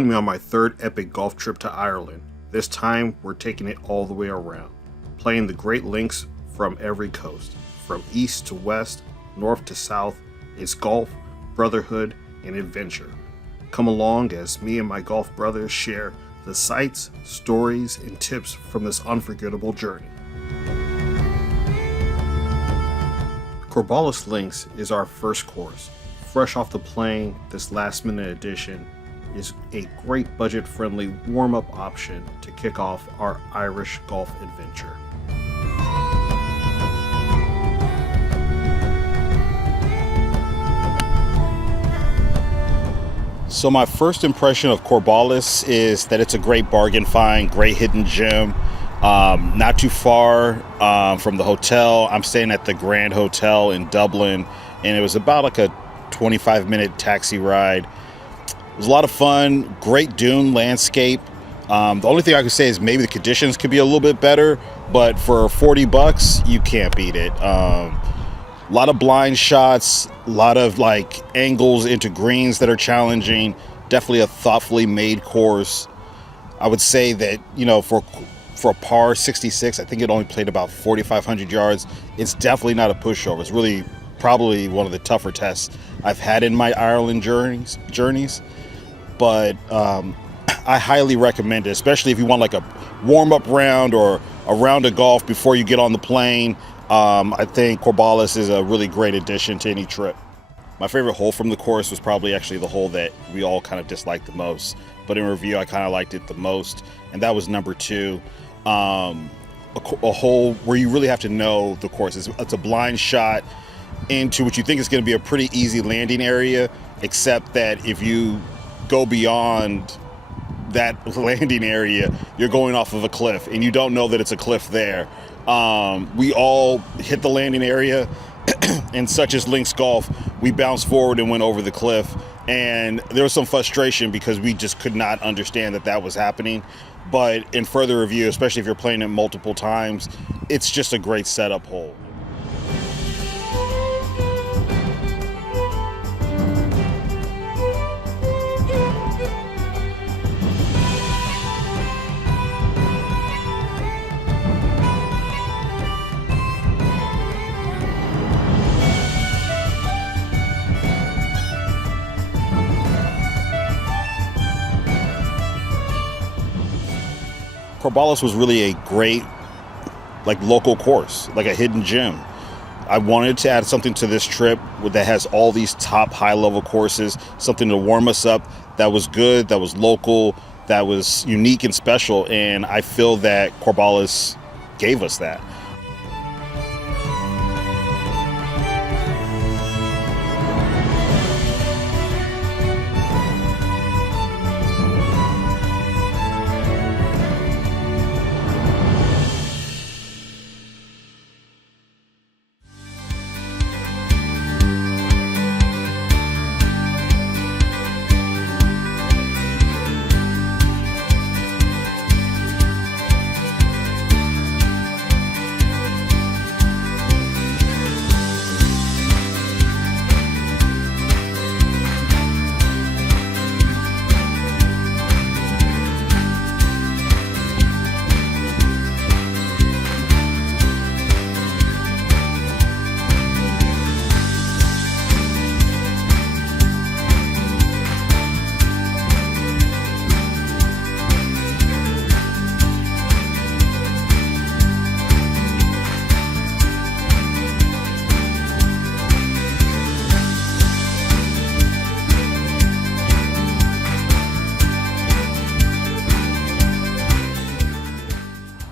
Join me on my third epic golf trip to Ireland. This time, we're taking it all the way around, playing the Great Links from every coast. From east to west, north to south, it's golf, brotherhood, and adventure. Come along as me and my golf brothers share the sights, stories, and tips from this unforgettable journey. Corballis Links is our first course. Fresh off the plane, this last-minute addition is a great budget-friendly warm-up option to kick off our Irish golf adventure. So my first impression of Corballis is that it's a great bargain find, great hidden gem. Not too far from the hotel. I'm staying at the Grand Hotel in Dublin, and it was about like a 25-minute taxi ride. It was a lot of fun, great dune landscape. The only thing I could say is maybe the conditions could be a little bit better, but for $40, you can't beat it. A lot of blind shots, a lot of like angles into greens that are challenging. Definitely a thoughtfully made course. I would say that, you know, for a par 66, I think it only played about 4,500 yards. It's definitely not a pushover. It's really probably one of the tougher tests I've had in my Ireland journeys. But I highly recommend it, especially if you want like a warm-up round or a round of golf before you get on the plane. I think Corballis is a really great addition to any trip. My favorite hole from the course was probably actually the hole that we all kind of disliked the most. But in review, I kind of liked it the most, and that was number 2. A hole where you really have to know the course. It's a blind shot into what you think is going to be a pretty easy landing area, except that if you go beyond that landing area, you're going off of a cliff, and you don't know that it's a cliff there. We all hit the landing area, and such as Links golf, we bounced forward and went over the cliff, and there was some frustration because we just could not understand that was happening. But in further review, especially if you're playing it multiple times, it's just a great setup hole. Corballis was really a great, like, local course, like a hidden gem. I wanted to add something to this trip that has all these top high-level courses, something to warm us up that was good, that was local, that was unique and special, and I feel that Corballis gave us that.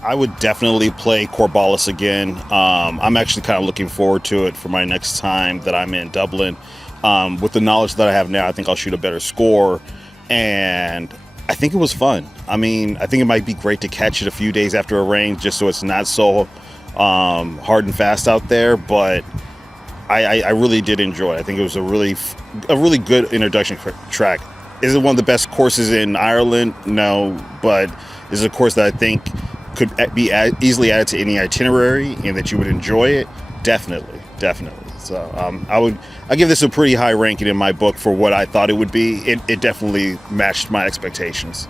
I would definitely play Corballis again. I'm actually kind of looking forward to it for my next time that I'm in Dublin. With the knowledge that I have now, I think I'll shoot a better score. And I think it was fun. I mean, I think it might be great to catch it a few days after a rain just so it's not so hard and fast out there. But I really did enjoy it. I think it was a really good introduction track. Is it one of the best courses in Ireland? No, but is a course that I think could be easily added to any itinerary and that you would enjoy it. Definitely. So I give this a pretty high ranking in my book for what I thought it would be. It definitely matched my expectations.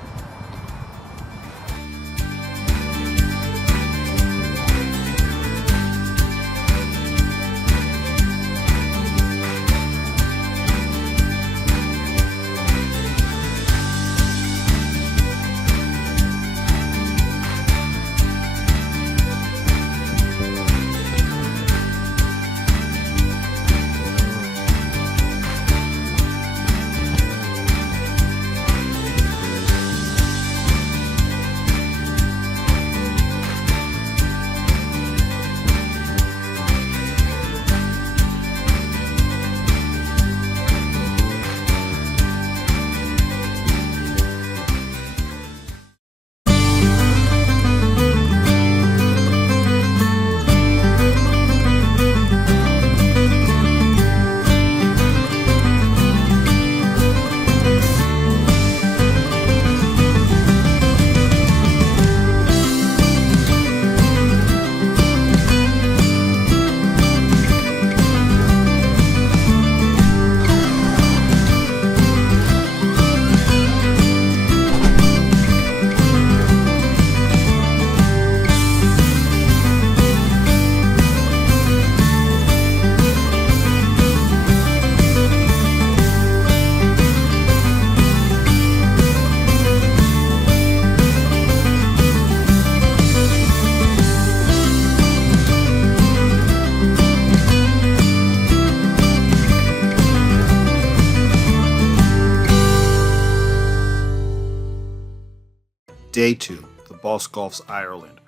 Day 2, the Boss Golf's Ireland.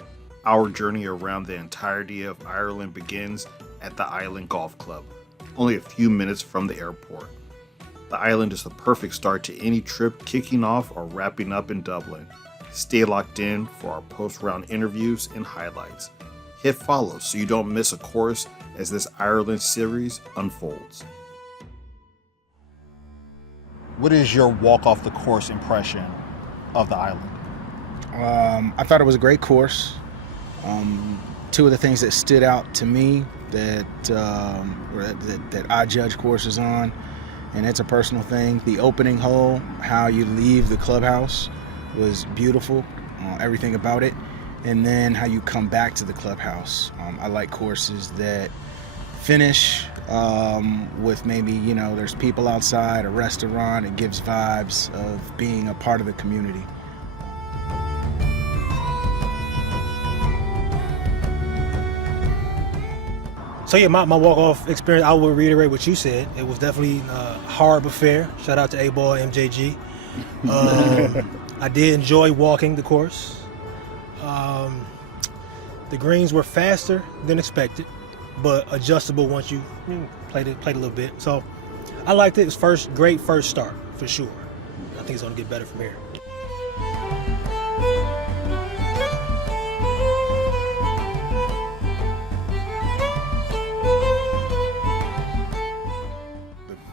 Our journey around the entirety of Ireland begins at the Island Golf Club, only a few minutes from the airport. The island is the perfect start to any trip kicking off or wrapping up in Dublin. Stay locked in for our post-round interviews and highlights. Hit follow so you don't miss a course as this Ireland series unfolds. What is your walk off the course impression of the island? I thought it was a great course. Two of the things that stood out to me that I judge courses on, and it's a personal thing. The opening hole, how you leave the clubhouse, was beautiful. Everything about it, and then how you come back to the clubhouse. I like courses that finish with maybe there's people outside, a restaurant. It gives vibes of being a part of the community. So yeah, my walk-off experience, I will reiterate what you said. It was definitely hard but fair. Shout out to A-Ball, MJG. I did enjoy walking the course. The greens were faster than expected, but adjustable once you played a little bit. So I liked it. It was great first start, for sure. I think it's going to get better from here.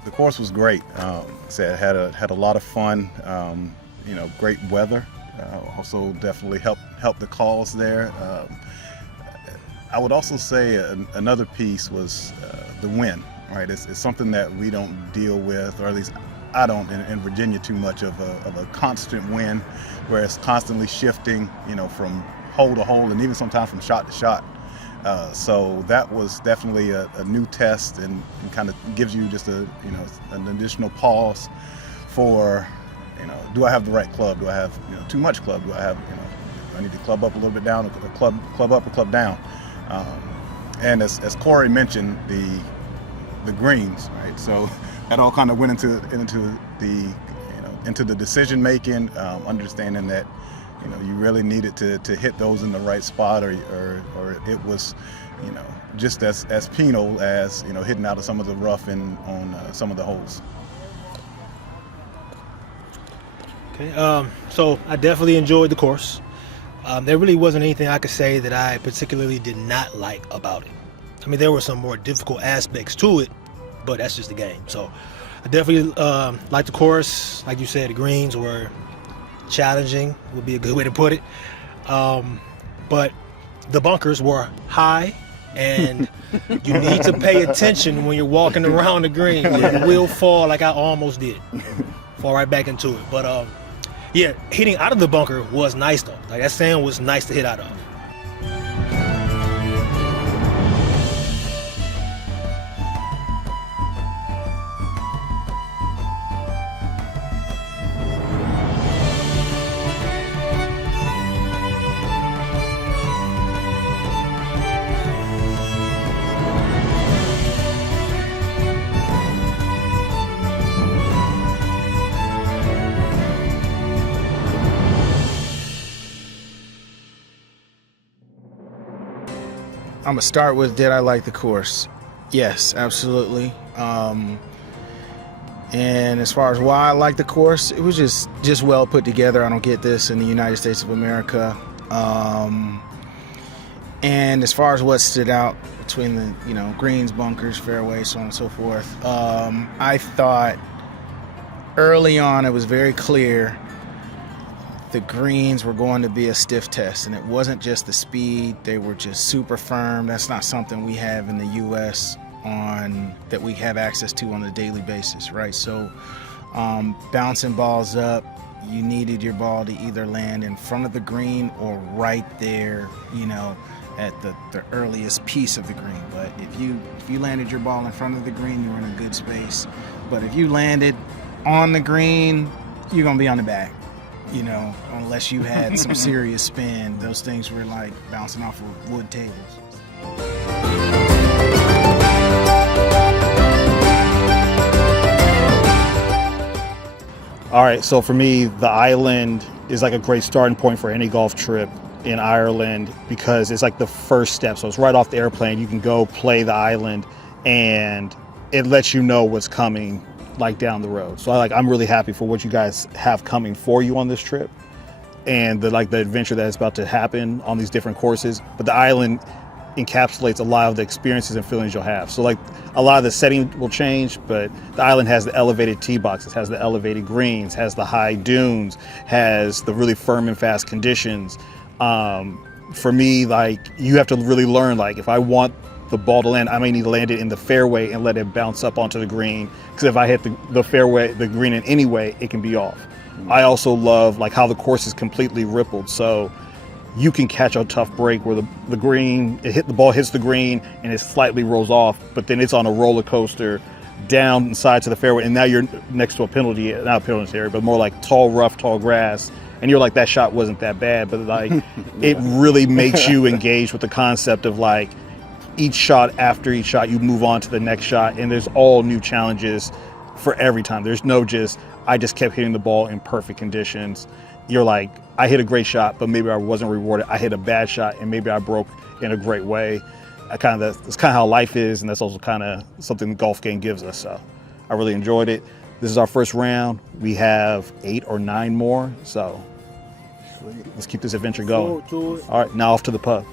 The course was great. Said had a lot of fun. Great weather. Also definitely helped the cause there. I would also say another piece was the wind. Right, it's something that we don't deal with, or at least I don't in Virginia too much of a constant wind, where it's constantly shifting. From hole to hole, and even sometimes from shot to shot. So that was definitely a new test, and kind of gives you just an additional pause for, do I have the right club? Do I have too much club? Do I have I need to club up a little bit down, or club up or club down? And as Corey mentioned, the greens, right? So that all kind of went into the decision making, understanding that you really needed to hit those in the right spot, or it was, just as penal as hitting out of some of the rough on some of the holes. Okay, so I definitely enjoyed the course. There really wasn't anything I could say that I particularly did not like about it. I mean, there were some more difficult aspects to it, but that's just the game. So I definitely liked the course. Like you said, the greens were challenging, would be a good way to put it. But the bunkers were high and you need to pay attention when you're walking around the green. You will fall like I almost did. Fall right back into it. But yeah, hitting out of the bunker was nice though. Like that sand was nice to hit out of. I'm gonna start with, did I like the course? Yes, absolutely. And as far as why I like the course, it was just well put together. I don't get this in the United States of America. And as far as what stood out between the greens, bunkers, fairways, so on and so forth, I thought early on it was very clear the greens were going to be a stiff test, and it wasn't just the speed. They were just super firm. That's not something we have in the U.S. that we have access to on a daily basis, right? So bouncing balls up, you needed your ball to either land in front of the green or right there, at the earliest piece of the green. But if you landed your ball in front of the green, you were in a good space. But if you landed on the green, you're gonna be on the back. Unless you had some serious spin. Those things were like bouncing off of wood tables. All right, so for me, the island is like a great starting point for any golf trip in Ireland because it's like the first step. So it's right off the airplane. You can go play the island and it lets you know what's coming like down the road. So I'm really happy for what you guys have coming for you on this trip and the adventure that is about to happen on these different courses. But the island encapsulates a lot of the experiences and feelings you'll have. So a lot of the setting will change, but the island has the elevated tee boxes, has the elevated greens, has the high dunes, has the really firm and fast conditions. For me, you have to really learn, if I want the ball to land, I may need to land it in the fairway and let it bounce up onto the green. Because if I hit the fairway, the green in any way, it can be off. I also love how the course is completely rippled. So you can catch a tough break where the ball hits the green and it slightly rolls off, but then it's on a roller coaster down inside to the fairway. And now you're next to not a penalty area, but more like tall grass. And you're that shot wasn't that bad, but it really makes you engage with the concept of each shot after each shot, you move on to the next shot, and there's all new challenges for every time. There's no I just kept hitting the ball in perfect conditions. You're I hit a great shot, but maybe I wasn't rewarded. I hit a bad shot, and maybe I broke in a great way. That's kind of how life is, and that's also kind of something the golf game gives us. So I really enjoyed it. This is our first round. We have 8 or 9 more, so let's keep this adventure going. All right, now off to the pub.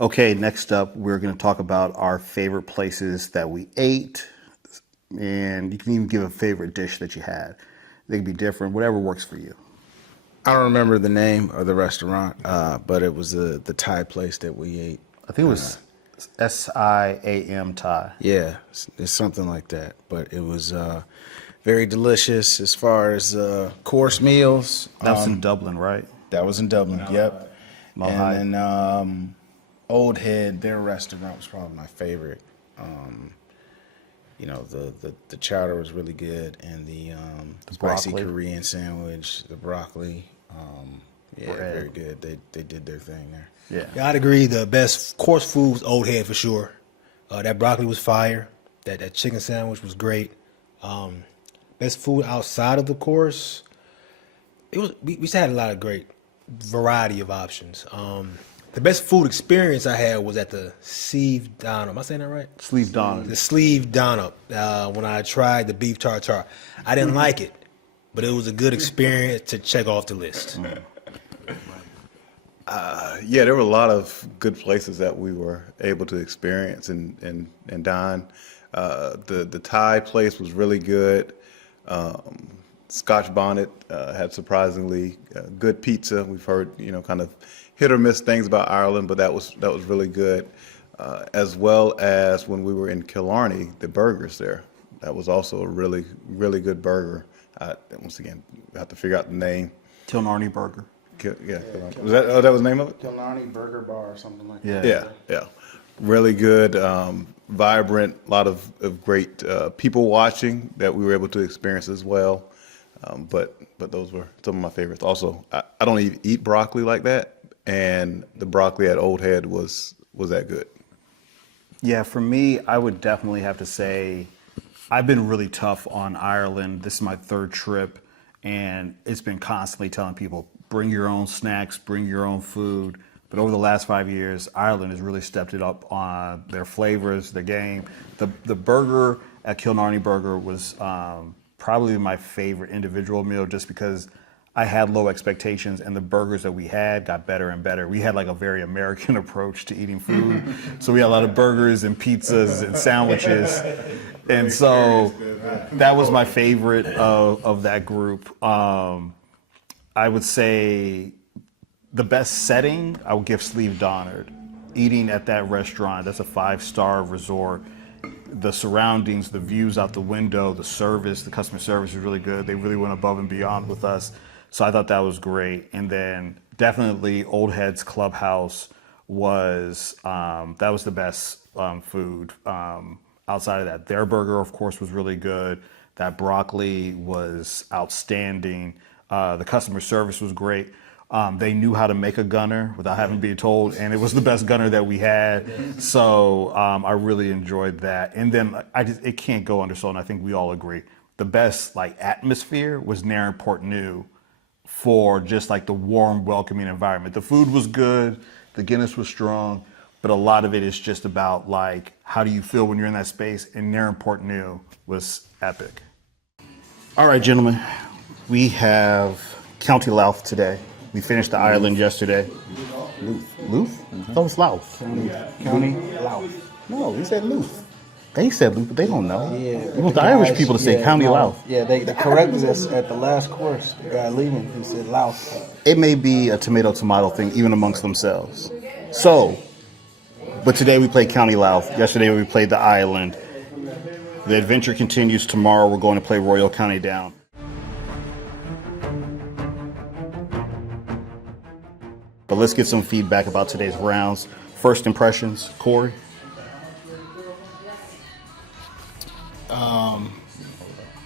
Okay, next up, we're going to talk about our favorite places that we ate, and you can even give a favorite dish that you had. They can be different, whatever works for you. I don't remember the name of the restaurant, but it was the Thai place that we ate. I think it was SIAM Thai. Yeah, it's something like that. But it was very delicious as far as course meals. That was in Dublin, right? That was in Dublin, yep. And then Old Head, their restaurant was probably my favorite. The chowder was really good, and the spicy broccoli. Korean sandwich, the broccoli, very good. They did their thing there. Yeah, I'd agree. The best course food was Old Head for sure. That broccoli was fire. That chicken sandwich was great. Best food outside of the course, we just had a lot of great variety of options. The best food experience I had was at the Sleeve Down. Am I saying that right? Sleeve Don. The Sleeve Down when I tried the beef tartare. I didn't like it, but it was a good experience to check off the list. Yeah, there were a lot of good places that we were able to experience and dine. The Thai place was really good. Scotch Bonnet had surprisingly good pizza. We've heard, kind of hit or miss things about Ireland, but that was really good. As well as when we were in Killarney, the burgers there. That was also a really, really good burger. Once again, I have to figure out the name. Killarney Burger. Yeah. Was that the name of it? Killarney Burger Bar or something like Yeah. that. Yeah. Really good, vibrant, a lot of great people watching that we were able to experience as well. But those were some of my favorites. Also, I don't even eat broccoli like that, and the broccoli at Old Head was that good. Yeah, for me, I would definitely have to say I've been really tough on Ireland. This is my third trip, and it's been constantly telling people, bring your own snacks, bring your own food. But over the last 5 years, Ireland has really stepped it up on their flavors, their game. The burger at Killarney Burger was probably my favorite individual meal just because I had low expectations and the burgers that we had got better and better. We had like a very American approach to eating food. So we had a lot of burgers and pizzas and sandwiches. And so that was my favorite of that group. I would say the best setting, I would give Sleeve Donard. Eating at that restaurant, that's a 5-star resort. The surroundings, the views out the window, the service, the customer service was really good. They really went above and beyond with us. So I thought that was great. And then definitely Old Head's Clubhouse was, that was the best food. Outside of that, their burger, of course, was really good. That broccoli was outstanding. The customer service was great. They knew how to make a gunner without having to be told, and it was the best gunner that we had. So I really enjoyed that. And then it can't go undersold, and I think we all agree. The best atmosphere was Narin Portnoo for just the warm, welcoming environment. The food was good, the Guinness was strong, but a lot of it is just about how do you feel when you're in that space, and Narin Portnoo was epic. All right, gentlemen, we have County Louth today. We finished the island yesterday. Louth? I thought it was Louth. County Louth. No, he said Louth. They said Louth, but they don't know. Yeah. You want the Irish people to say County Louth. Yeah, they corrected us at the last course. The guy leaving, he said Louth. It may be a tomato thing, even amongst themselves. So, but today we played County Louth. Yesterday we played the island. The adventure continues tomorrow. We're going to play Royal County Down. But let's get some feedback about today's rounds. First impressions, Corey?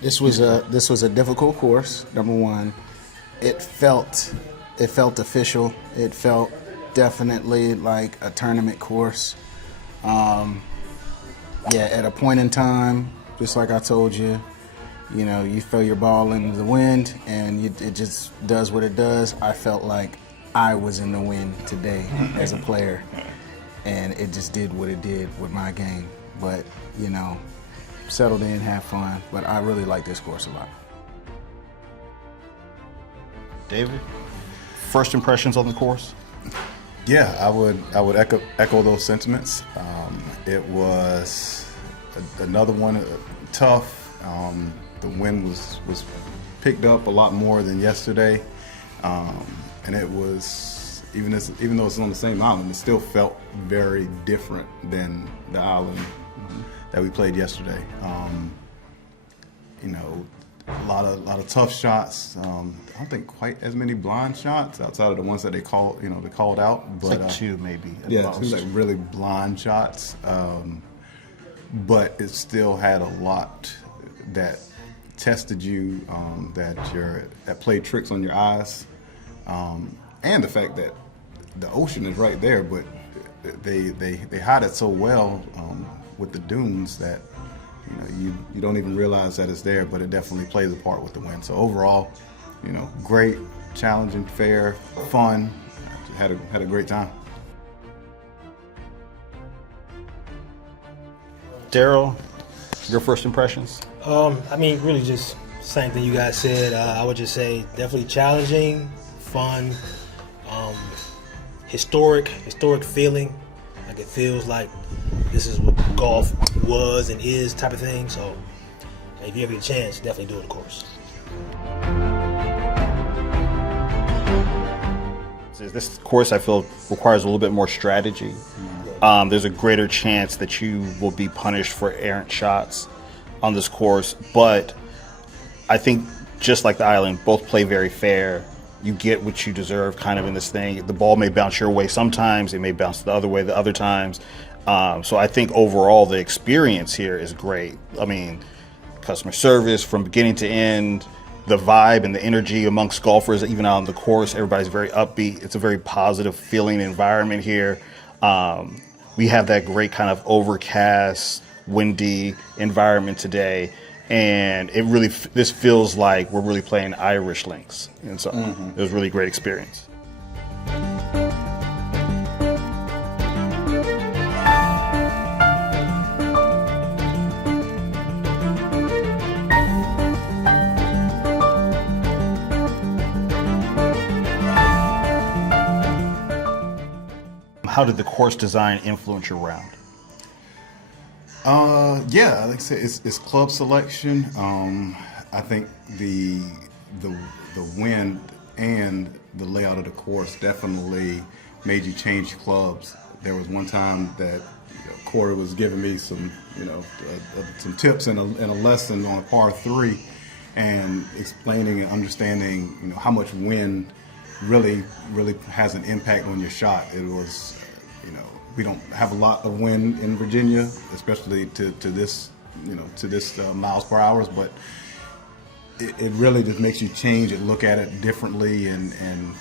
This was a difficult course. Number one, it felt official. It felt definitely like a tournament course. At a point in time, just like I told you, you throw your ball into the wind and it just does what it does. I felt like I was in the wind today as a player, and it just did what it did with my game. But, settled in, have fun. But I really like this course a lot. David, first impressions on the course? Yeah, I would echo those sentiments. It was another one tough. The wind was picked up a lot more than yesterday, and it was even though it's on the same island, it still felt very different than the island that we played yesterday. A lot of tough shots. I don't think quite as many blind shots outside of the ones that they called out. But It's two maybe. yeah, it seems like really blind shots. But it still had a lot that tested you, that played tricks on your eyes, and the fact that the ocean is right there, but they hide it so well with the dunes that you don't even realize that it's there, but it definitely plays a part with the wind. So overall, great, challenging, fair, fun. Had a great time. Daryl, your first impressions? I mean, really just same thing you guys said. I would just say definitely challenging, fun, historic feeling. Like it feels like this is what golf was and is type of thing. So if you ever get a chance, definitely do it, of course. This course, I feel, requires a little bit more strategy. There's a greater chance that you will be punished for errant shots on this course, but I think just like the island, both play very fair. You get what you deserve kind of in this thing. The ball may bounce your way sometimes, it may bounce the other way the other times. So I think overall the experience here is great. I mean, customer service from beginning to end, the vibe and the energy amongst golfers, even out on the course, everybody's very upbeat. It's a very positive feeling environment here. We have that great kind of overcast, windy environment today. And it really, this feels like we're really playing Irish links. And so it was a really great experience. How did the course design influence your round? Yeah, like I said, it's club selection. I think the wind and the layout of the course definitely made you change clubs. There was one time that Corey was giving me some tips and a lesson on a par 3, and explaining and understanding how much wind really has an impact on your shot. It was we don't have a lot of wind in Virginia, especially to this miles per hour, but it really just makes you change it, look at it differently, and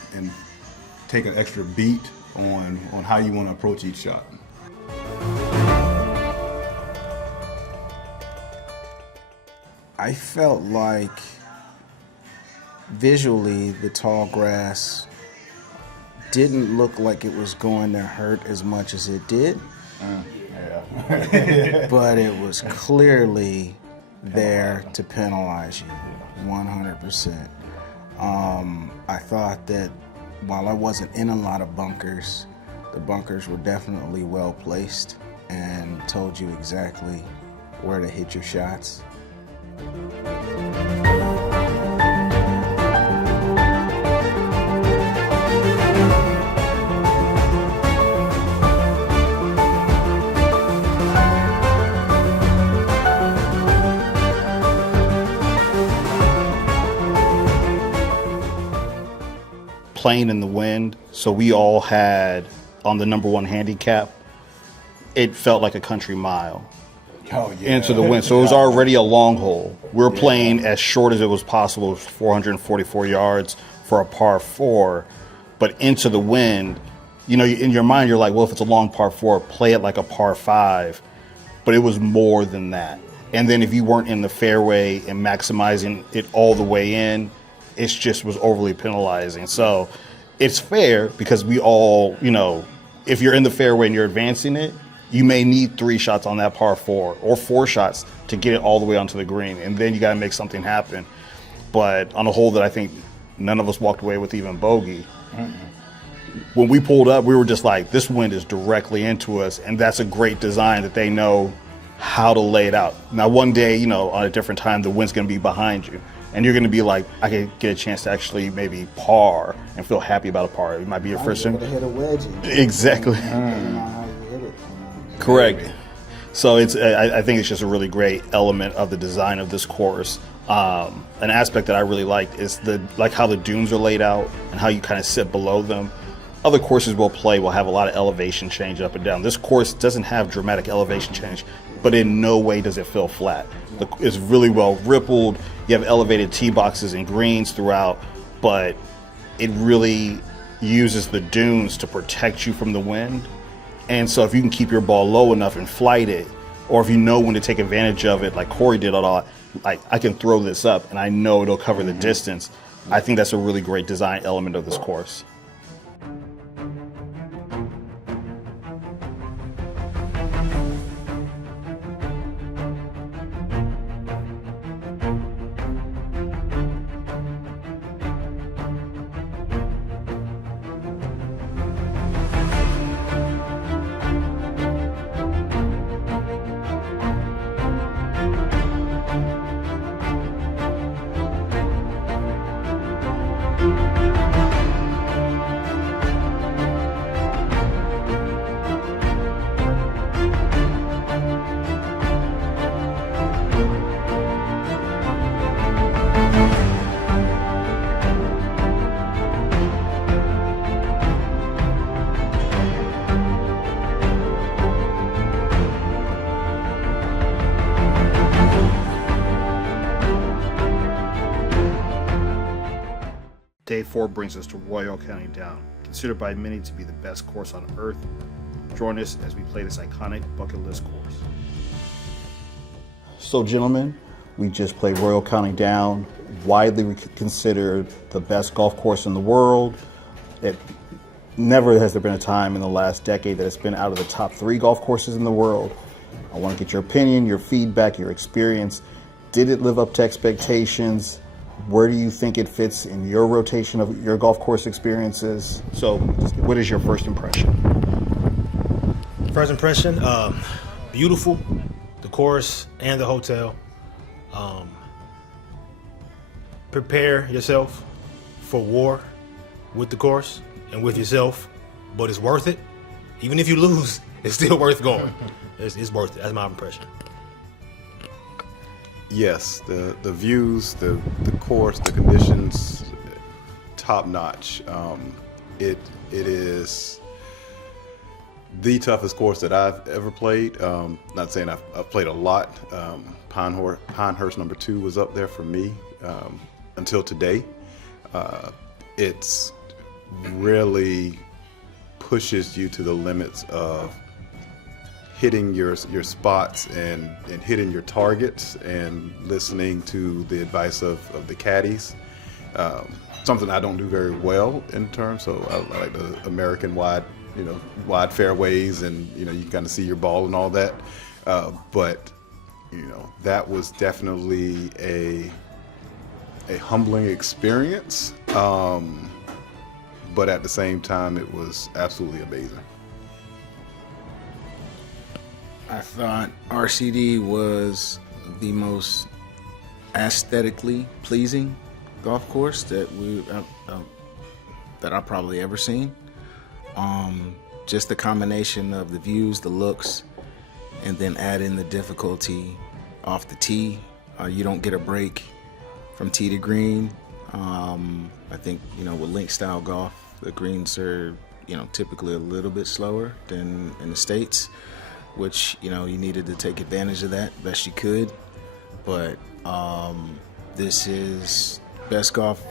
take an extra beat on how you want to approach each shot. I felt like visually the tall grass didn't look like it was going to hurt as much as it did. But it was clearly there to penalize you, 100%. I thought that while I wasn't in a lot of bunkers, the bunkers were definitely well placed and told you exactly where to hit your shots. Playing in the wind, so we all had on the number 1 handicap, it felt like a country mile into the wind. So it was already a long hole. We were playing as short as it was possible, 444 yards for a par 4, but into the wind, in your mind you're like, well, if it's a long par 4, play it like a par 5, but it was more than that. And then if you weren't in the fairway and maximizing it all the way in, it just was overly penalizing. So it's fair because we all, if you're in the fairway and you're advancing it, you may need 3 shots on that par 4 or 4 shots to get it all the way onto the green. And then you got to make something happen. But on a hole that I think none of us walked away with even bogey, when we pulled up, we were just like, this wind is directly into us. And that's a great design that they know how to lay it out. Now, one day, on a different time, the wind's going to be behind you. And you're going to be like, I could get a chance to actually maybe par and feel happy about a par. It might be your first time. Hit a wedge. Exactly. Correct. So I think it's just a really great element of the design of this course. An aspect that I really liked is how the dunes are laid out and how you kind of sit below them. Other courses will have a lot of elevation change up and down. This course doesn't have dramatic elevation change, but in no way does it feel flat. It's really well rippled. You have elevated tee boxes and greens throughout, but it really uses the dunes to protect you from the wind. And so if you can keep your ball low enough and flight it, or if you know when to take advantage of it, like Corey did a lot, like I can throw this up and I know it'll cover the distance. I think that's a really great design element of this course. Day 4 brings us to Royal County Down, considered by many to be the best course on earth. Join us as we play this iconic bucket list course. So gentlemen, we just played Royal County Down, widely considered the best golf course in the world. Never has there been a time in the last decade that it's been out of the top 3 golf courses in the world. I want to get your opinion, your feedback, your experience. Did it live up to expectations? Where do you think it fits in your rotation of your golf course experiences? So what is your first impression? First impression, beautiful, the course and the hotel. Prepare yourself for war with the course and with yourself, but it's worth it. Even if you lose, it's still worth going. It's worth it. That's my impression. Yes, the views, the course, the conditions, top notch. It is the toughest course that I've ever played. Not saying I've played a lot. Pinehurst number 2 was up there for me until today. It's really pushes you to the limits of hitting your spots and hitting your targets and listening to the advice of the caddies. Something I don't do very well in terms, so I like the American wide fairways, and you can kind of see your ball and all that. But that was definitely a humbling experience. But at the same time, it was absolutely amazing. I thought RCD was the most aesthetically pleasing golf course that I've probably ever seen. Just the combination of the views, the looks, and then add in the difficulty off the tee. You don't get a break from tee to green. I think with link style golf, the greens are typically a little bit slower than in the States, which you needed to take advantage of that best you could. But this is best golf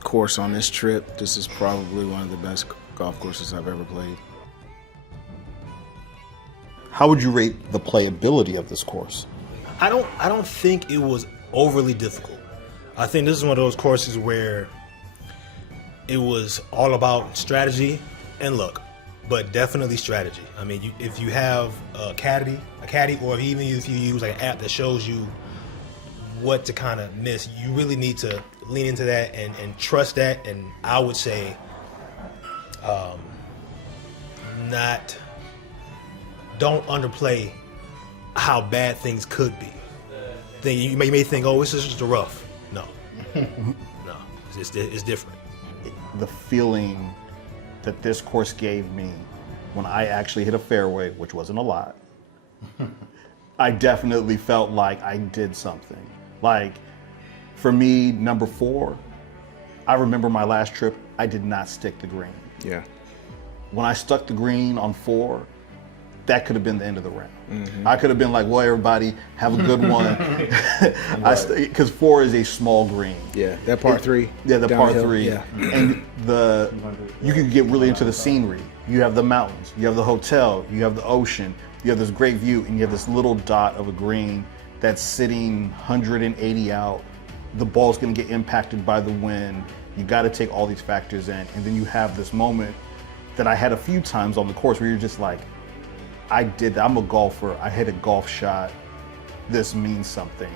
course on this trip. This is probably one of the best golf courses I've ever played. How would you rate the playability of this course? I don't think it was overly difficult. I think this is one of those courses where it was all about strategy and luck, but definitely strategy. I mean, if you have a caddy, or even if you use like an app that shows you what to kind of miss, you really need to lean into that and trust that. And I would say, don't underplay how bad things could be. Then you may think, oh, this is just a rough. No, no, it's different. The feeling that this course gave me when I actually hit a fairway, which wasn't a lot, I definitely felt like I did something. Like, for me, number 4, I remember my last trip, I did not stick the green. Yeah. When I stuck the green on 4, that could have been the end of the round. Mm-hmm. I could have been like, well, everybody, have a good one. Because 4 is a small green. Yeah, that par 3. Yeah, the par 3. Yeah. And you can get really into the scenery. You have the mountains, you have the hotel, you have the ocean, you have this great view, and you have this little dot of a green that's sitting 180 out. The ball's gonna get impacted by the wind. You gotta take all these factors in, and then you have this moment that I had a few times on the course where you're just like, I did that. I'm a golfer. I hit a golf shot. This means something.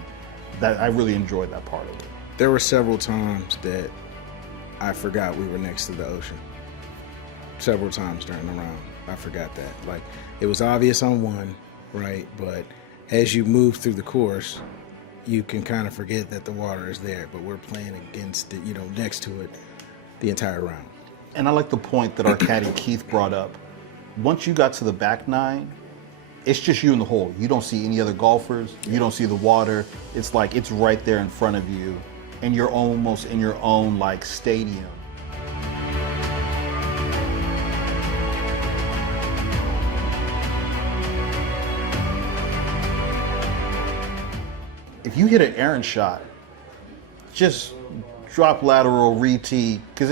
That I really enjoyed that part of it. There were several times that I forgot we were next to the ocean. Several times during the round, I forgot that. Like, it was obvious on one, right? But as you move through the course, you can kind of forget that the water is there. But we're playing against it, next to it, the entire round. And I like the point that our caddy Keith brought up. Once you got to the back 9, it's just you in the hole. You don't see any other golfers. You don't see the water. It's like it's right there in front of you, and you're almost in your own like stadium. If you hit an errant shot, just drop lateral, re-tee, because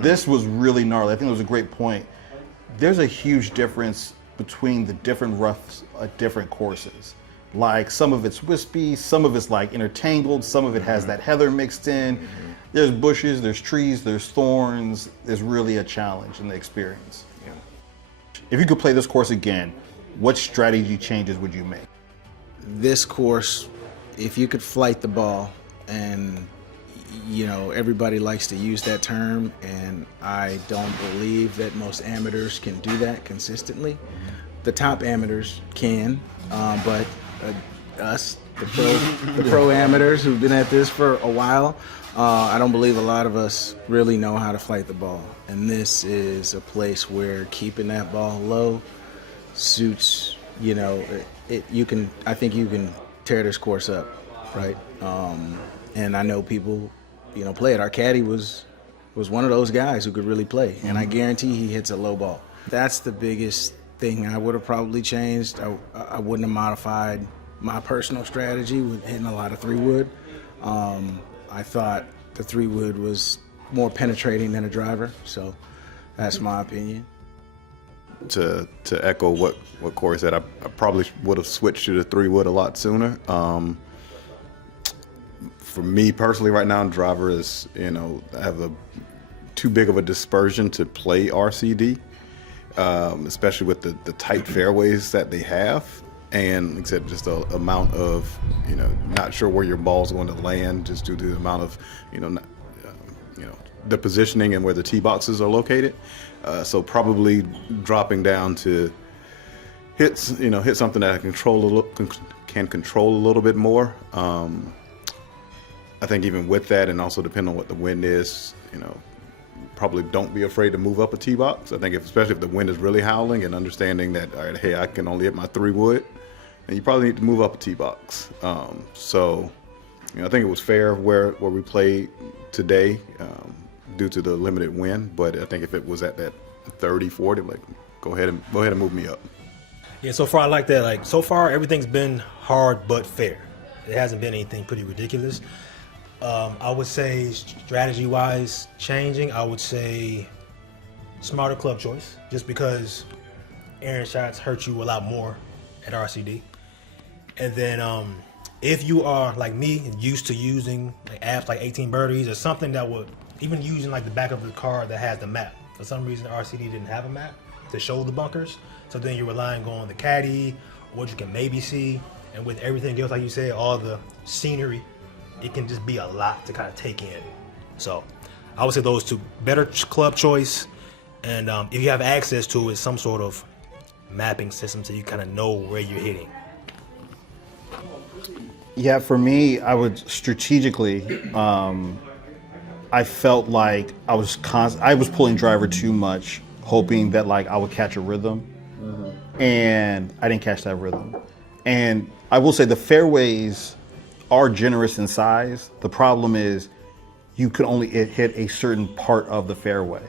this was really gnarly. I think it was a great point. There's a huge difference between the different roughs at different courses. Like some of it's wispy, some of it's like intertangled, some of it has that heather mixed in. There's bushes, there's trees, there's thorns. There's really a challenge in the experience. Yeah. If you could play this course again, what strategy changes would you make? This course, if you could flight the ball, and you know, everybody likes to use that term, and I don't believe that most amateurs can do that consistently. The top amateurs can, but us, the pro amateurs who've been at this for a while, I don't believe a lot of us really know how to flight the ball. And this is a place where keeping that ball low suits, you know, I think you can tear this course up, right? And I know people, you know, play it. Our caddy was one of those guys who could really play, and I guarantee he hits a low ball. That's the biggest thing I would have probably changed. I wouldn't have modified my personal strategy with hitting a lot of 3-wood. I thought the 3-wood was more penetrating than a driver, so that's my opinion. To echo what Corey said, I probably would have switched to the 3-wood a lot sooner. For me personally, right now, driver is, you know, I have too big of a dispersion to play RCD, especially with the tight fairways that they have. And like I said, just the amount of, you know, not sure where your ball's going to land, just due to the amount of, the positioning and where the tee boxes are located. So probably dropping down to hit something that I can control a little bit more. I think even with that, and also depending on what the wind is, you know, probably don't be afraid to move up a tee box. I think especially if the wind is really howling, and understanding that, all right, hey, I can only hit my 3-wood, and you probably need to move up a tee box. So, you know, I think it was fair where we played today, due to the limited wind. But I think if it was at that 30, 40, like, go ahead and move me up. Yeah, so far I like that. Like, so far everything's been hard but fair. It hasn't been anything pretty ridiculous. I would say strategy-wise changing, I would say smarter club choice, just because errant shots hurt you a lot more at RCD. And then if you are like me, used to using like apps like 18 Birdies or something that would, even using like the back of the car that has the map. For some reason, RCD didn't have a map to show the bunkers. So then you're relying on the caddy, what you can maybe see. And with everything else, like you said, all the scenery, it can just be a lot to kind of take in. So I would say those two, better club choice, and if you have access to it, some sort of mapping system so you kind of know where you're hitting. Yeah, for me, I would strategically, I felt like I was pulling driver too much, hoping that like I would catch a rhythm, and I didn't catch that rhythm. And I will say the fairways are generous in size. The problem is you could only hit a certain part of the fairway.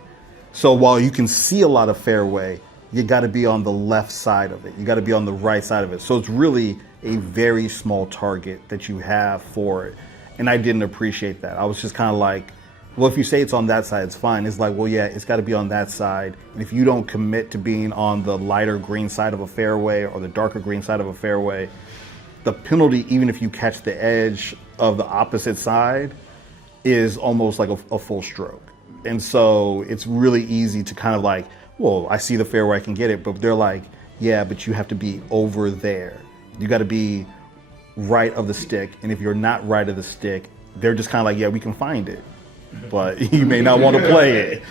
So while you can see a lot of fairway, you got to be on the left side of it. You got to be on the right side of it. So it's really a very small target that you have for it. And I didn't appreciate that. I was just kind of like, well, if you say it's on that side, it's fine. It's like, well, yeah, it's got to be on that side. And if you don't commit to being on the lighter green side of a fairway or the darker green side of a fairway, the penalty, even if you catch the edge of the opposite side, is almost like a full stroke. And so it's really easy to kind of like, well, I see the fairway, I can get it. But they're like, yeah, but you have to be over there. You got to be right of the stick. And if you're not right of the stick, they're just kind of like, yeah, we can find it, but you may not want to play it.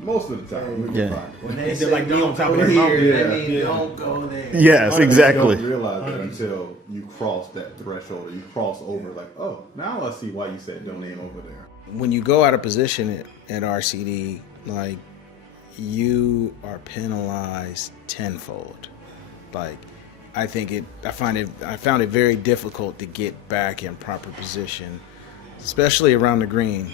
Most of the time, we can find it. When they're like, me on top of the mountain, don't go there. Yes, exactly. You don't realize that until you cross that threshold, or you cross over, like, oh, now I see why you said don't aim over there. When you go out of position at RCD, like, you are penalized tenfold. Like, I found it very difficult to get back in proper position, especially around the green,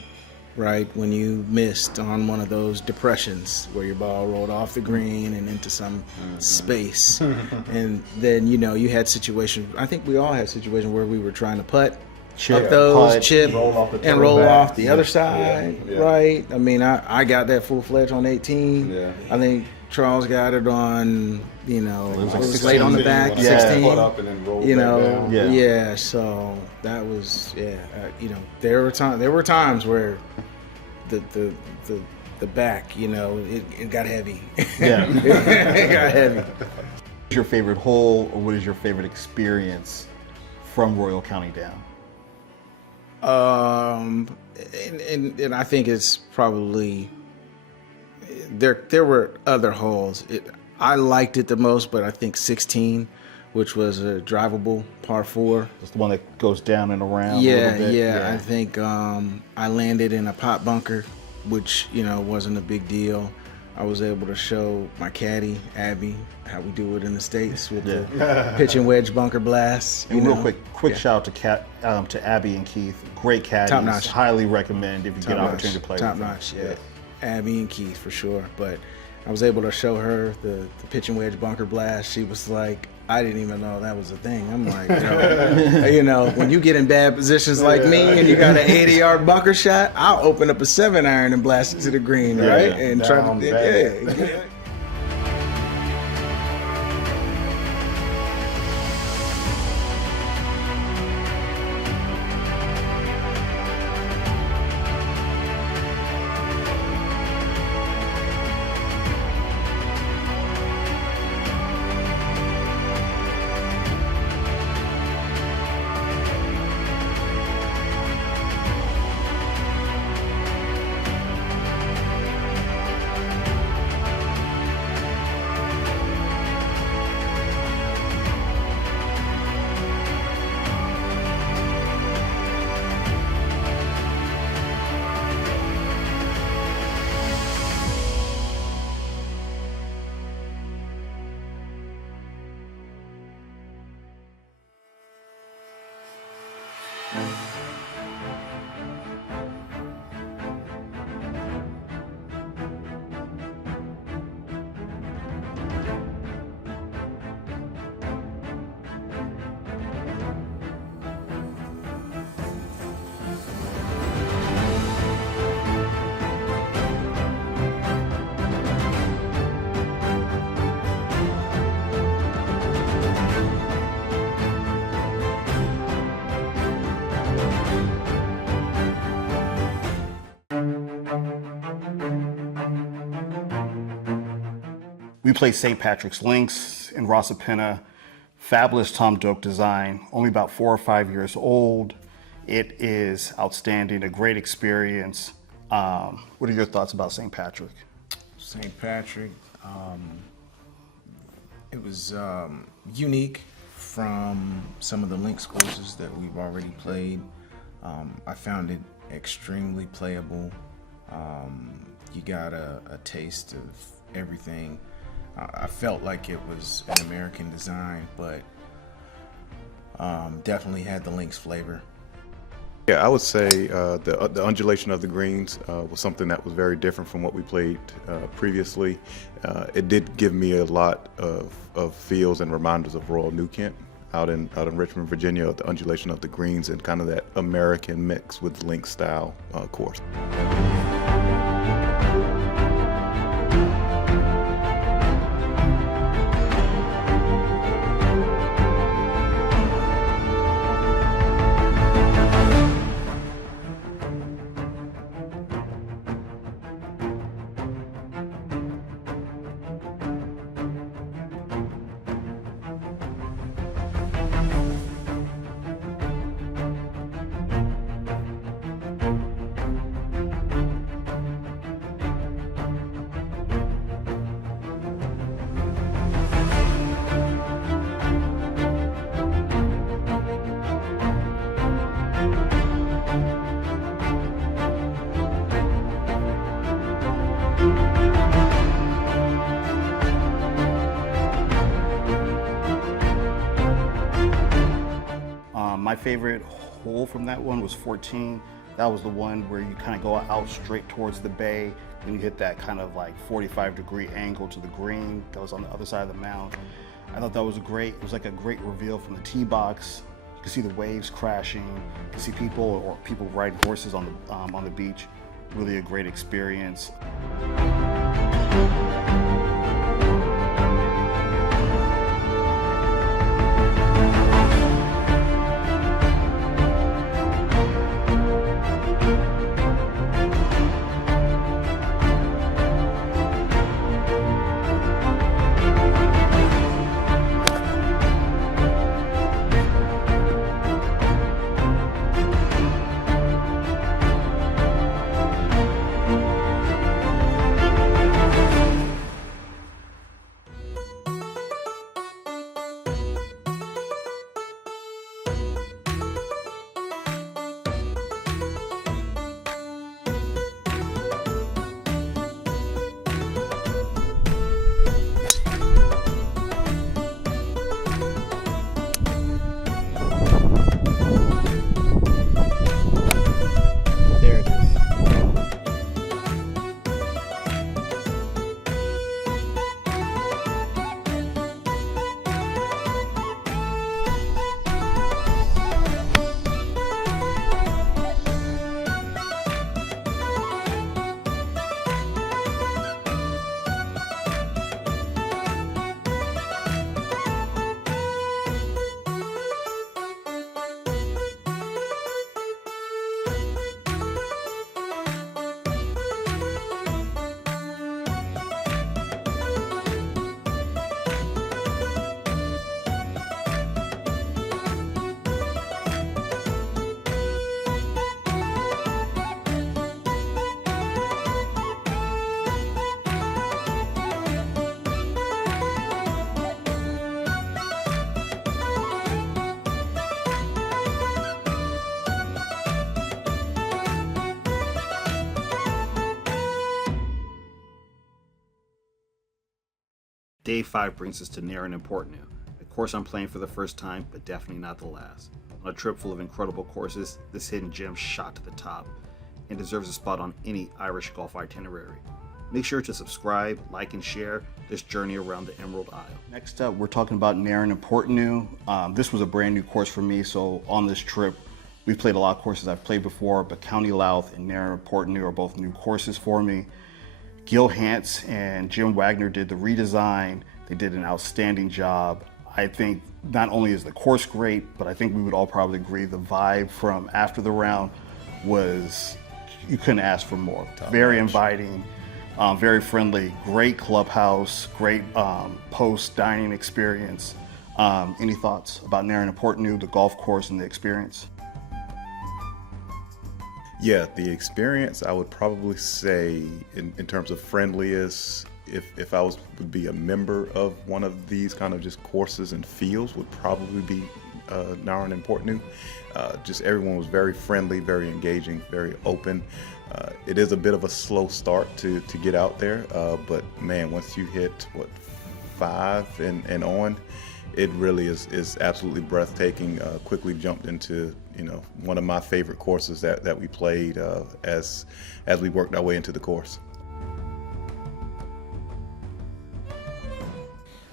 right? When you missed on one of those depressions where your ball rolled off the green and into some space. And then, you know, you had situations, I think we all had situations where we were trying to putt Chip, up those, putt. chip, Roll off the and roll turn off back. the other side, Yeah. right? I mean, I got that full-fledged on 18. Yeah. I think Charles got it on, it like was 16. late on the back, When I Yeah. 16. put up and then roll You back know, down. Yeah. so that was, there were times where the back, it got heavy. Yeah. It got heavy. What's your favorite hole, or what is your favorite experience from Royal County down? And I think it's probably there were other holes. I liked it the most, but I think 16, which was a drivable par 4. It's the one that goes down and around a little bit. Yeah. I think I landed in a pot bunker, which wasn't a big deal. I was able to show my caddy Abby how we do it in the States with the pitch and wedge bunker blast. And real quick shout out to Abby and Keith. Great caddies. Top notch. Highly recommend if you get an opportunity to play Top with them. notch, yeah. Abby and Keith for sure. But I was able to show her the pitch and wedge bunker blast. She was like, I didn't even know that was a thing. I'm like, when you get in bad positions like me and you got an 80-yard bunker shot, I'll open up a 7-iron and blast it to the green, right? And down try to, bad. yeah. We play St. Patrick's Links in Rossapina. Fabulous Tom Doak design, only about 4 or 5 years old. It is outstanding, a great experience. What are your thoughts about St. Patrick? St. Patrick, it was unique from some of the links courses that we've already played. I found it extremely playable. You got a taste of everything. I felt like it was an American design, but definitely had the links flavor. Yeah, I would say the undulation of the greens was something that was very different from what we played previously. It did give me a lot of feels and reminders of Royal New Kent out in Richmond, Virginia. The undulation of the greens and kind of that American mix with link style course. My favorite hole from that one was 14. That was the one where you kind of go out straight towards the bay and you hit that kind of like 45-degree angle to the green that was on the other side of the mound. I thought that was great. It was like a great reveal from the tee box. can see the waves crashing, you can see people riding horses on the beach. Really a great experience. There it is. Day 5 brings us to Narin Portnoo, a course I'm playing for the first time, but definitely not the last. On a trip full of incredible courses, this hidden gem shot to the top and deserves a spot on any Irish golf itinerary. Make sure to subscribe, like, and share this journey around the Emerald Isle. Next up, we're talking about Narin Portnoo. This was a brand new course for me, so on this trip, we've played a lot of courses I've played before, but County Louth and Narin Portnoo are both new courses for me. Gil Hance and Jim Wagner did the redesign. They did an outstanding job. I think not only is the course great, but I think we would all probably agree the vibe from after the round was, you couldn't ask for more. Very inviting, very friendly, great clubhouse, great post dining experience. Any thoughts about Narin Portnoo, the golf course and the experience? Yeah, the experience, I would probably say in terms of friendliest, if I would be a member of one of these kind of just courses and fields, would probably be Narin Portnoo. Just everyone was very friendly, very engaging, very open. It is a bit of a slow start to get out there, but man, once you hit 5 and on, it really is absolutely breathtaking. Quickly jumped into one of my favorite courses that we played as we worked our way into the course.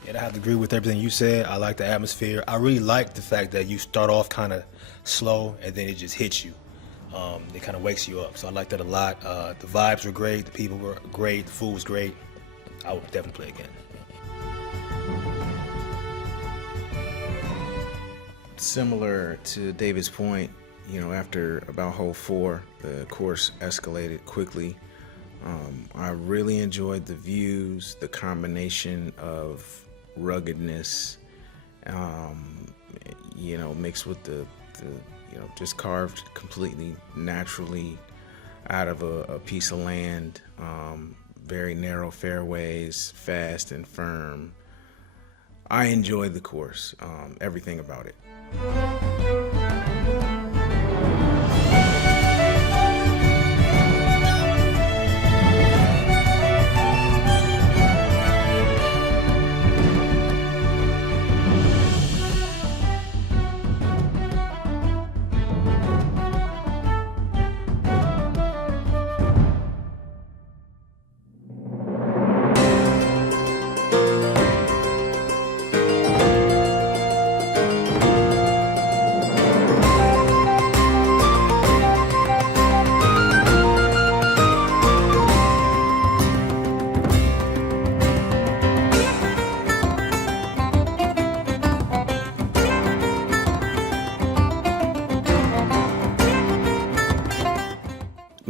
And I have to agree with everything you said. I like the atmosphere. I really like the fact that you start off kind of slow and then it just hits you. It kind of wakes you up. So I like that a lot. The vibes were great. The people were great. The food was great. I would definitely play again. Similar to David's point, after about hole 4, the course escalated quickly. I really enjoyed the views, the combination of ruggedness, mixed with the just carved completely naturally out of a piece of land, very narrow fairways, fast and firm. I enjoyed the course, everything about it.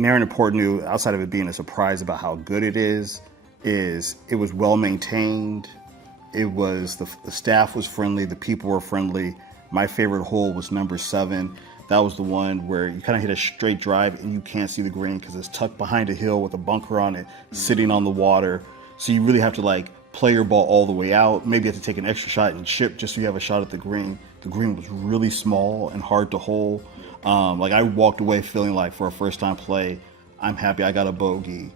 Narin Portnoo, outside of it being a surprise about how good it is it was well maintained. It was the staff was friendly, the people were friendly. My favorite hole was number 7. That was the one where you kind of hit a straight drive and you can't see the green because it's tucked behind a hill with a bunker on it, sitting on the water. So you really have to like play your ball all the way out. Maybe you have to take an extra shot and chip just so you have a shot at the green. The green was really small and hard to hold. Like I walked away feeling like for a first time play, I'm happy I got a bogey.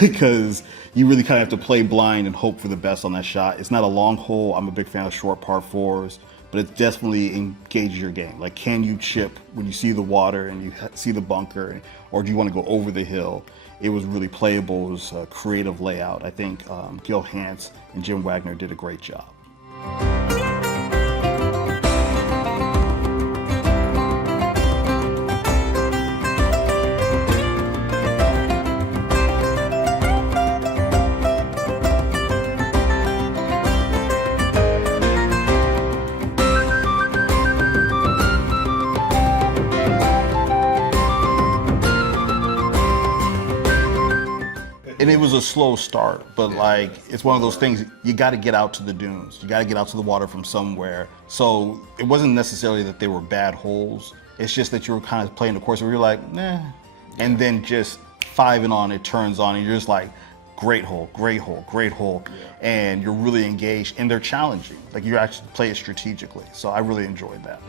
Because you really kind of have to play blind and hope for the best on that shot. It's not a long hole. I'm a big fan of short par 4s, but it definitely engages your game. Like, can you chip when you see the water and you see the bunker, or do you want to go over the hill? It was really playable. It was a creative layout. I think Gil Hance and Jim Wagner did a great job. And it was a slow start, but like, it's one of those things, you got to get out to the dunes. You got to get out to the water from somewhere. So it wasn't necessarily that they were bad holes. It's just that you were kind of playing the course where you're like, nah. And then just 5 and on, it turns on and you're just like, great hole, great hole, great hole. And you're really engaged and they're challenging. Like you actually play it strategically. So I really enjoyed that.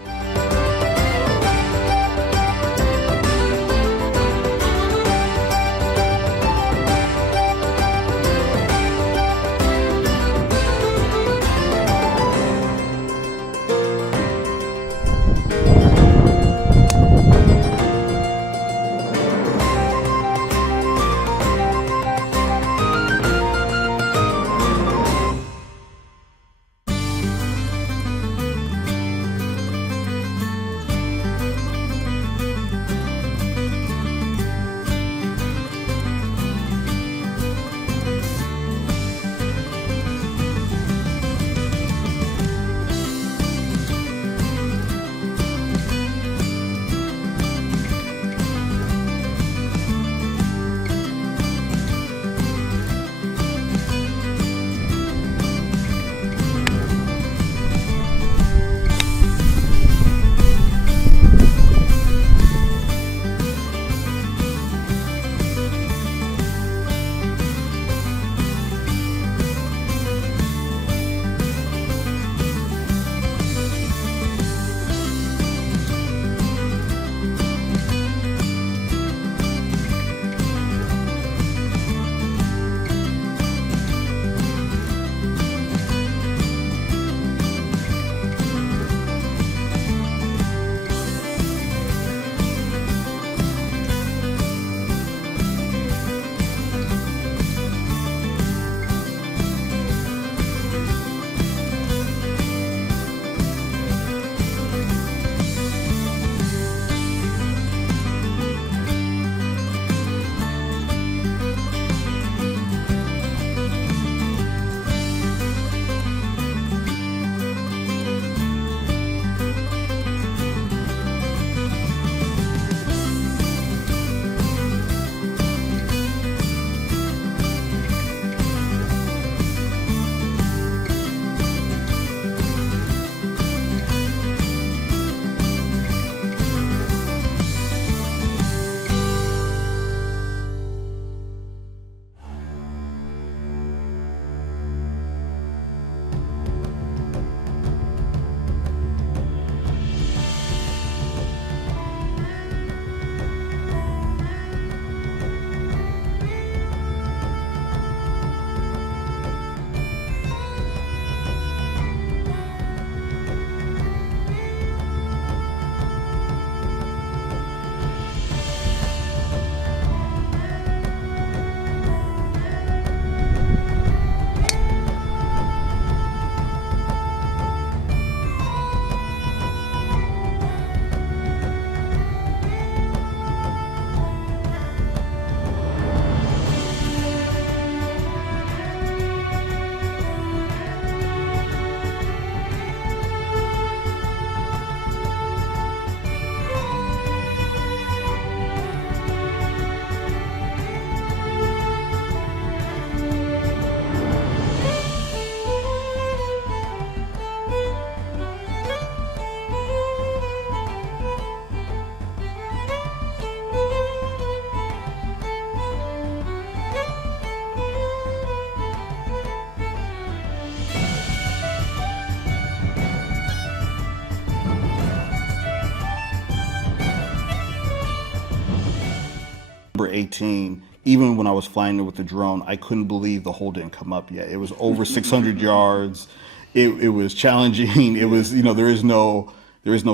Number 18, even when I was flying it with the drone, I couldn't believe the hole didn't come up yet. It was over 600 yards. It was challenging. It was, there is no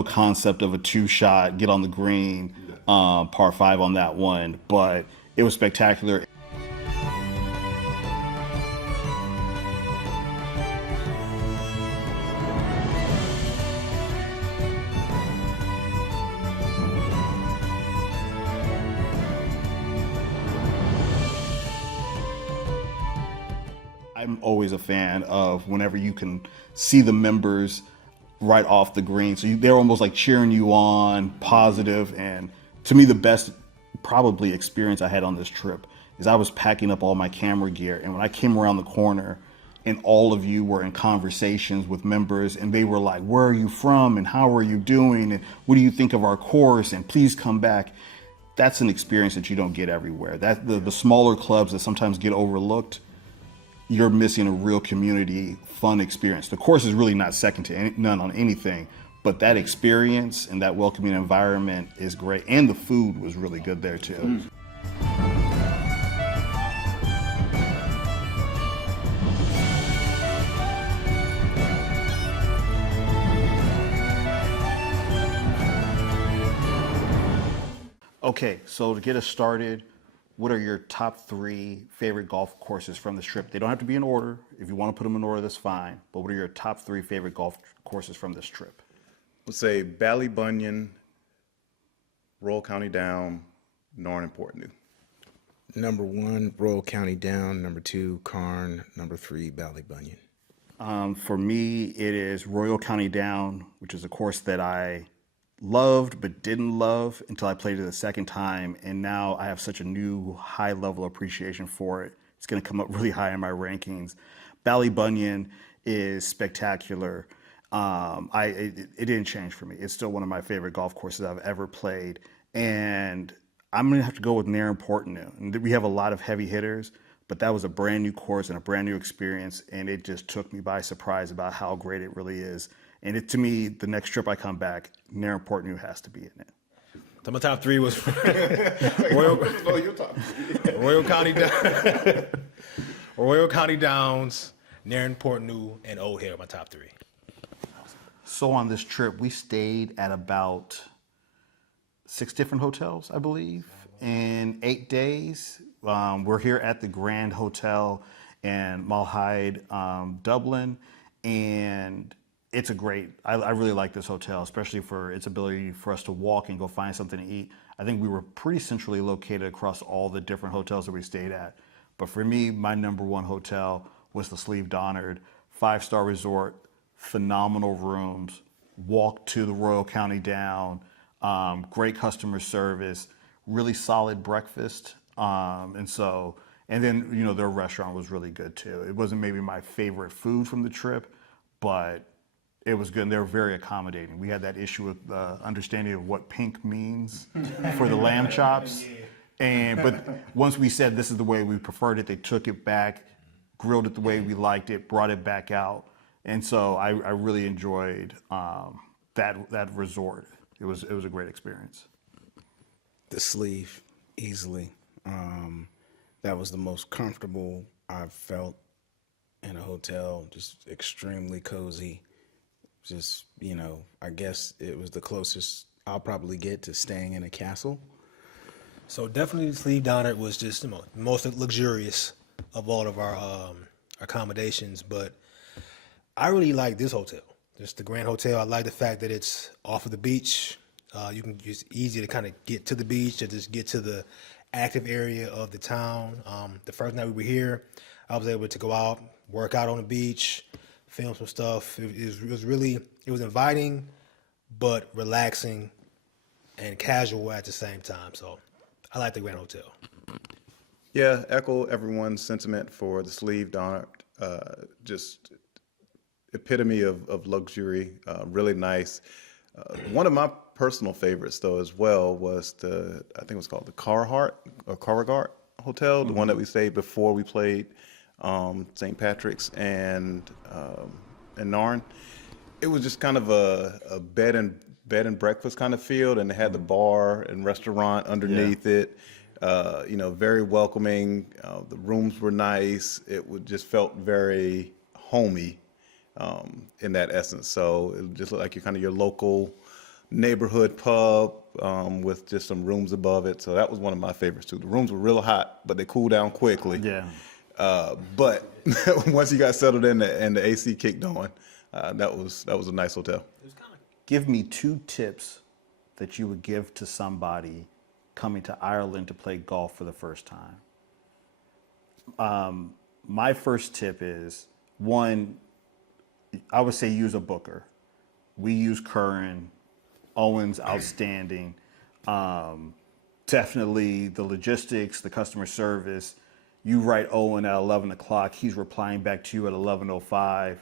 concept of a 2-shot, get on the green, par 5 on that one, but it was spectacular. I'm always a fan of whenever you can see the members right off the green. So they're almost like cheering you on, positive. And to me, the best probably experience I had on this trip is I was packing up all my camera gear. And when I came around the corner and all of you were in conversations with members and they were like, where are you from? And how are you doing? And what do you think of our course? And please come back. That's an experience that you don't get everywhere. That the smaller clubs that sometimes get overlooked, you're missing a real community fun experience. The course is really not second to none on anything, but that experience and that welcoming environment is great. And the food was really good there too. Okay, so to get us started, what are your top 3 favorite golf courses from this trip? They don't have to be in order. If you want to put them in order, that's fine. But what are your top 3 favorite golf courses from this trip? Let's say Ballybunion, Royal County Down, Narin Portnoo. Number 1, Royal County Down. Number 2, Carne. Number 3, Ballybunion. For me, it is Royal County Down, which is a course that I loved but didn't love until I played it a second time, and now I have such a new high level appreciation for it. It's going to come up really high in my rankings. Ballybunion is spectacular. It didn't change for me. It's still one of my favorite golf courses I've ever played, and I'm going to have to go with Narin Portnoo. And we have a lot of heavy hitters, but that was a brand new course and a brand new experience, and it just took me by surprise about how great it really is. And to me, the next trip I come back, Narin Portnoo has to be in it. So my top 3 was Royal County Downs, Narin Portnoo, and O'Hare. My top 3. So on this trip, we stayed at about 6 different hotels, I believe, in 8 days. We're here at the Grand Hotel in Malahide, Dublin, and it's I really like this hotel, especially for its ability for us to walk and go find something to eat. I think we were pretty centrally located across all the different hotels that we stayed at. But for me, my number 1 hotel was the Sleeve Donard, 5-star resort, phenomenal rooms, walk to the Royal County Down, great customer service, really solid breakfast. And then, their restaurant was really good too. It wasn't maybe my favorite food from the trip, but it was good, and they were very accommodating. We had that issue with understanding of what pink means for the lamb chops. But once we said this is the way we preferred it, they took it back, grilled it the way we liked it, brought it back out. And so I really enjoyed that resort. It was a great experience. The Sleeve, easily. That was the most comfortable I've felt in a hotel, just extremely cozy. Just, I guess it was the closest I'll probably get to staying in a castle. So definitely the Sleeve Donard was just the most luxurious of all of our accommodations, but I really like this hotel, just the Grand Hotel. I like the fact that it's off of the beach. It's easy to kind of get to the beach or just get to the active area of the town. The first night we were here, I was able to go out, work out on the beach, film some stuff. It was inviting, but relaxing and casual at the same time. So I like the Grand Hotel. Yeah, echo everyone's sentiment for the Sleeve Donard. Just epitome of luxury, really nice. One of my personal favorites, though, as well, was I think it was called the Carhart Hotel, the one that we stayed before we played St. Patrick's and Narin. It was just kind of a bed and breakfast kind of feel, and it had the bar and restaurant underneath it. Very welcoming. The rooms were nice. Just felt very homey in that essence. So it just looked like your local neighborhood pub with just some rooms above it. So that was one of my favorites too. The rooms were real hot, but they cooled down quickly. Yeah. But once you got settled in and the AC kicked on, that was a nice hotel. Give me 2 tips that you would give to somebody coming to Ireland to play golf for the first time. My first tip is, one, I would say use a booker. We use Carne. Owen's outstanding. Definitely the logistics, the customer service. You write Owen at 11 o'clock. He's replying back to you at 11:05.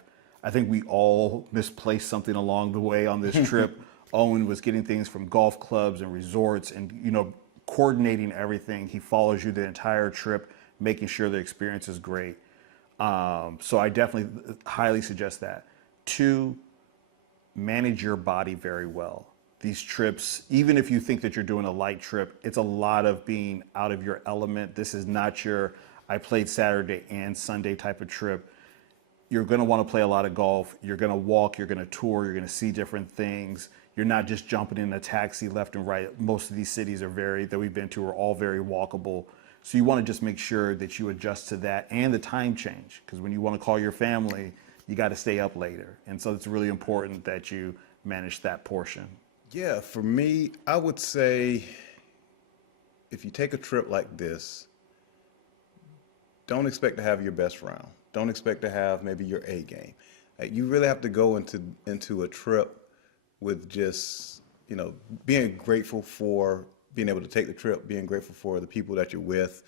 I think we all misplaced something along the way on this trip. Owen was getting things from golf clubs and resorts and, coordinating everything. He follows you the entire trip, making sure the experience is great. So I definitely highly suggest that. 2, manage your body very well. These trips, even if you think that you're doing a light trip, it's a lot of being out of your element. This is not your, I played Saturday and Sunday type of trip. You're going to want to play a lot of golf. You're going to walk, you're going to tour, you're going to see different things. You're not just jumping in a taxi left and right. Most of these cities that we've been to are all very walkable. So you want to just make sure that you adjust to that and the time change. Because when you want to call your family, you got to stay up later. And so it's really important that you manage that portion. Yeah, for me, I would say if you take a trip like this, don't expect to have your best round. Don't expect to have maybe your A game. You really have to go into a trip with just, being grateful for being able to take the trip, being grateful for the people that you're with,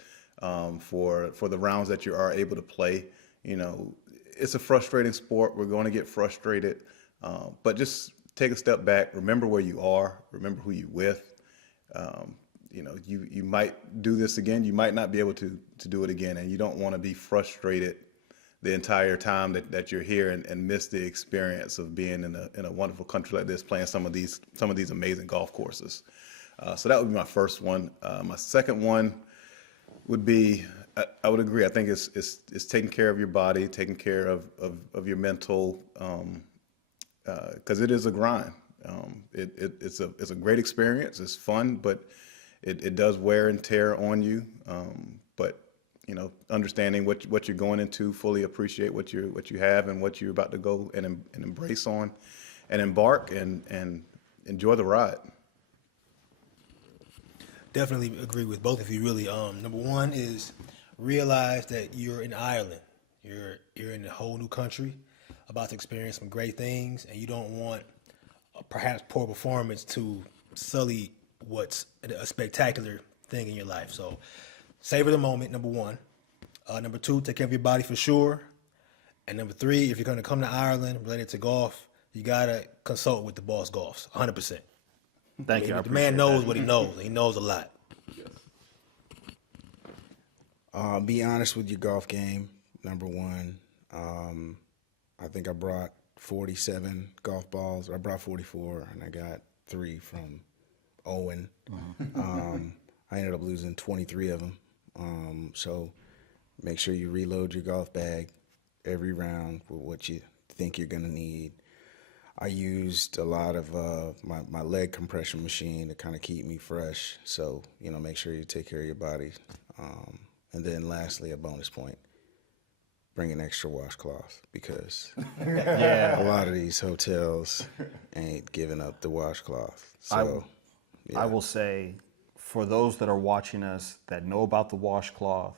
for the rounds that you are able to play. It's a frustrating sport. We're going to get frustrated, but just take a step back. Remember where you are. Remember who you're with. You might do this again. You might not be able to do it again, and you don't want to be frustrated the entire time that you're here and miss the experience of being in a wonderful country like this, playing some of these amazing golf courses. So that would be my first one. My second one would be, I would agree. I think it's taking care of your body, taking care of your mental, because it is a grind. It's a great experience. It's fun, but it does wear and tear on you. But understanding what you're going into, fully appreciate what you have and what you're about to go and embrace on, and embark and enjoy the ride. Definitely agree with both of you. Really, number one is realize that you're in Ireland. You're in a whole new country, about to experience some great things, and you don't want perhaps poor performance to sully what's a spectacular thing in your life. So savor the moment, number one. Number two, take care of your body for sure. And number three, if you're going to come to Ireland related to golf, you got to consult with the boss golfs, 100%. Thank you. The man knows what he knows. He knows a lot. Be honest with your golf game, number one. I think I brought 47 golf balls. I brought 44, and I got 3 from Owen. I ended up losing 23 of them. So make sure you reload your golf bag every round with what you think you're going to need. I used a lot of my leg compression machine to kind of keep me fresh. So, make sure you take care of your body. And then lastly, a bonus point. Bring an extra washcloth because a lot of these hotels ain't giving up the washcloth. So I will say, for those that are watching us that know about the washcloth,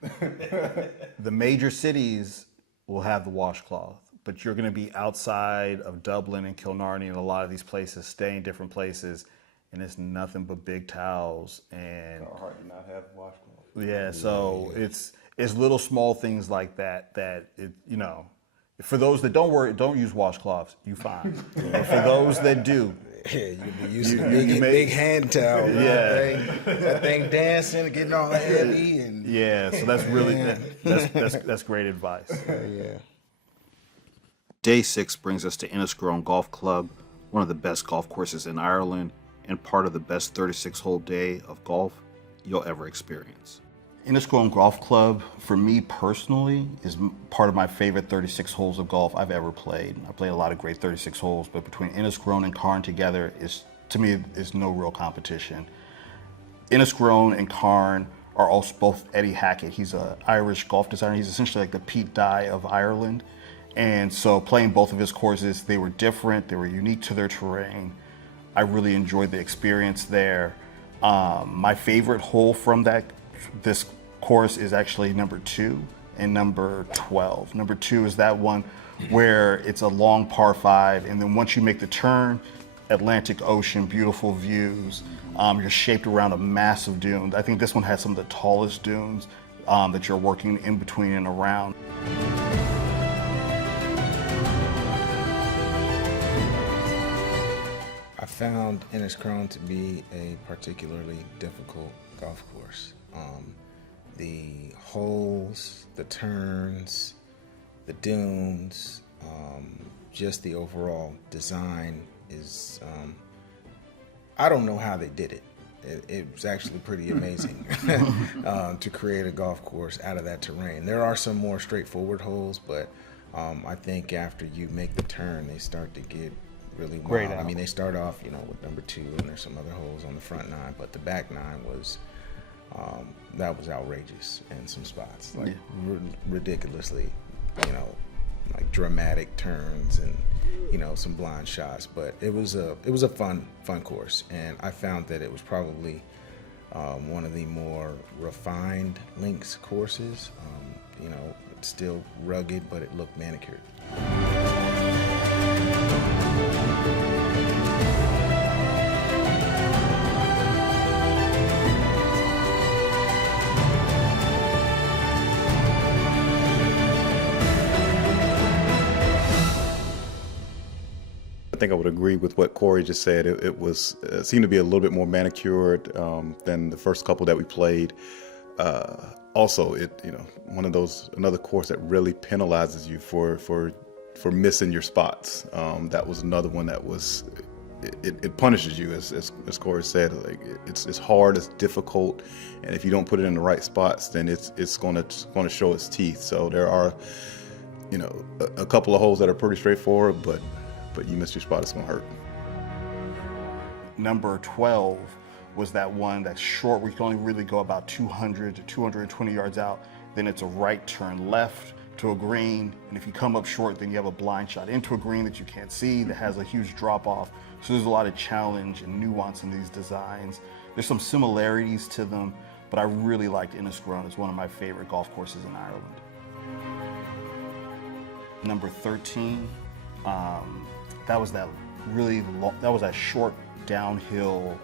the major cities will have the washcloth, but you're going to be outside of Dublin and Killarney and a lot of these places, staying different places, and it's nothing but big towels. And It's hard to not have washcloth. yeah, so it's little small things like that for those that don't use washcloths, you fine. But for those that do, yeah, you can be using a big hand towel. Yeah. That thing dancing, getting all heavy, and yeah. So that's really that's great advice. yeah. Day 6 brings us to Enniscrone Golf Club, one of the best golf courses in Ireland and part of the best 36-hole day of golf you'll ever experience. Enniscrone Golf Club, for me personally, is part of my favorite 36 holes of golf I've ever played. I played a lot of great 36 holes, but between Enniscrone and Carne together to me, is no real competition. Enniscrone and Carne are also both Eddie Hackett. He's an Irish golf designer. He's essentially like the Pete Dye of Ireland. And so playing both of his courses, they were different, they were unique to their terrain. I really enjoyed the experience there. My favorite hole from this course is actually number 2 and number 12. Number 2 is that one where it's a long par 5, and then once you make the turn, Atlantic Ocean, beautiful views. You're shaped around a massive dune. I think this one has some of the tallest dunes that you're working in between and around. I found Enniscrone to be a particularly difficult golf course. The holes, the turns, the dunes, just the overall design is, I don't know how they did it. It was actually pretty amazing to create a golf course out of that terrain. There are some more straightforward holes, but I think after you make the turn, they start to get really wild. I mean, they start off, with number 2, and there's some other holes on the front 9, but the back 9 was, that was outrageous in some spots, like ridiculously, like dramatic turns and some blind shots. But it was a fun course, and I found that it was probably one of the more refined links courses. It's still rugged, but it looked manicured. I think I would agree with what Corey just said. It was seemed to be a little bit more manicured than the first couple that we played. Also, another course that really penalizes you for missing your spots. That was another one that was it punishes you, as Corey said. Like it's hard, it's difficult, and if you don't put it in the right spots, then it's going to show its teeth. So there are a couple of holes that are pretty straightforward, but you miss your spot, it's going to hurt. Number 12 was that one that's short, where you can only really go about 200 to 220 yards out. Then it's a right turn left to a green, and if you come up short, then you have a blind shot into a green that you can't see, that has a huge drop off. So there's a lot of challenge and nuance in these designs. There's some similarities to them, but I really liked Enniscrone. It's one of my favorite golf courses in Ireland. Number 13, that was that short downhill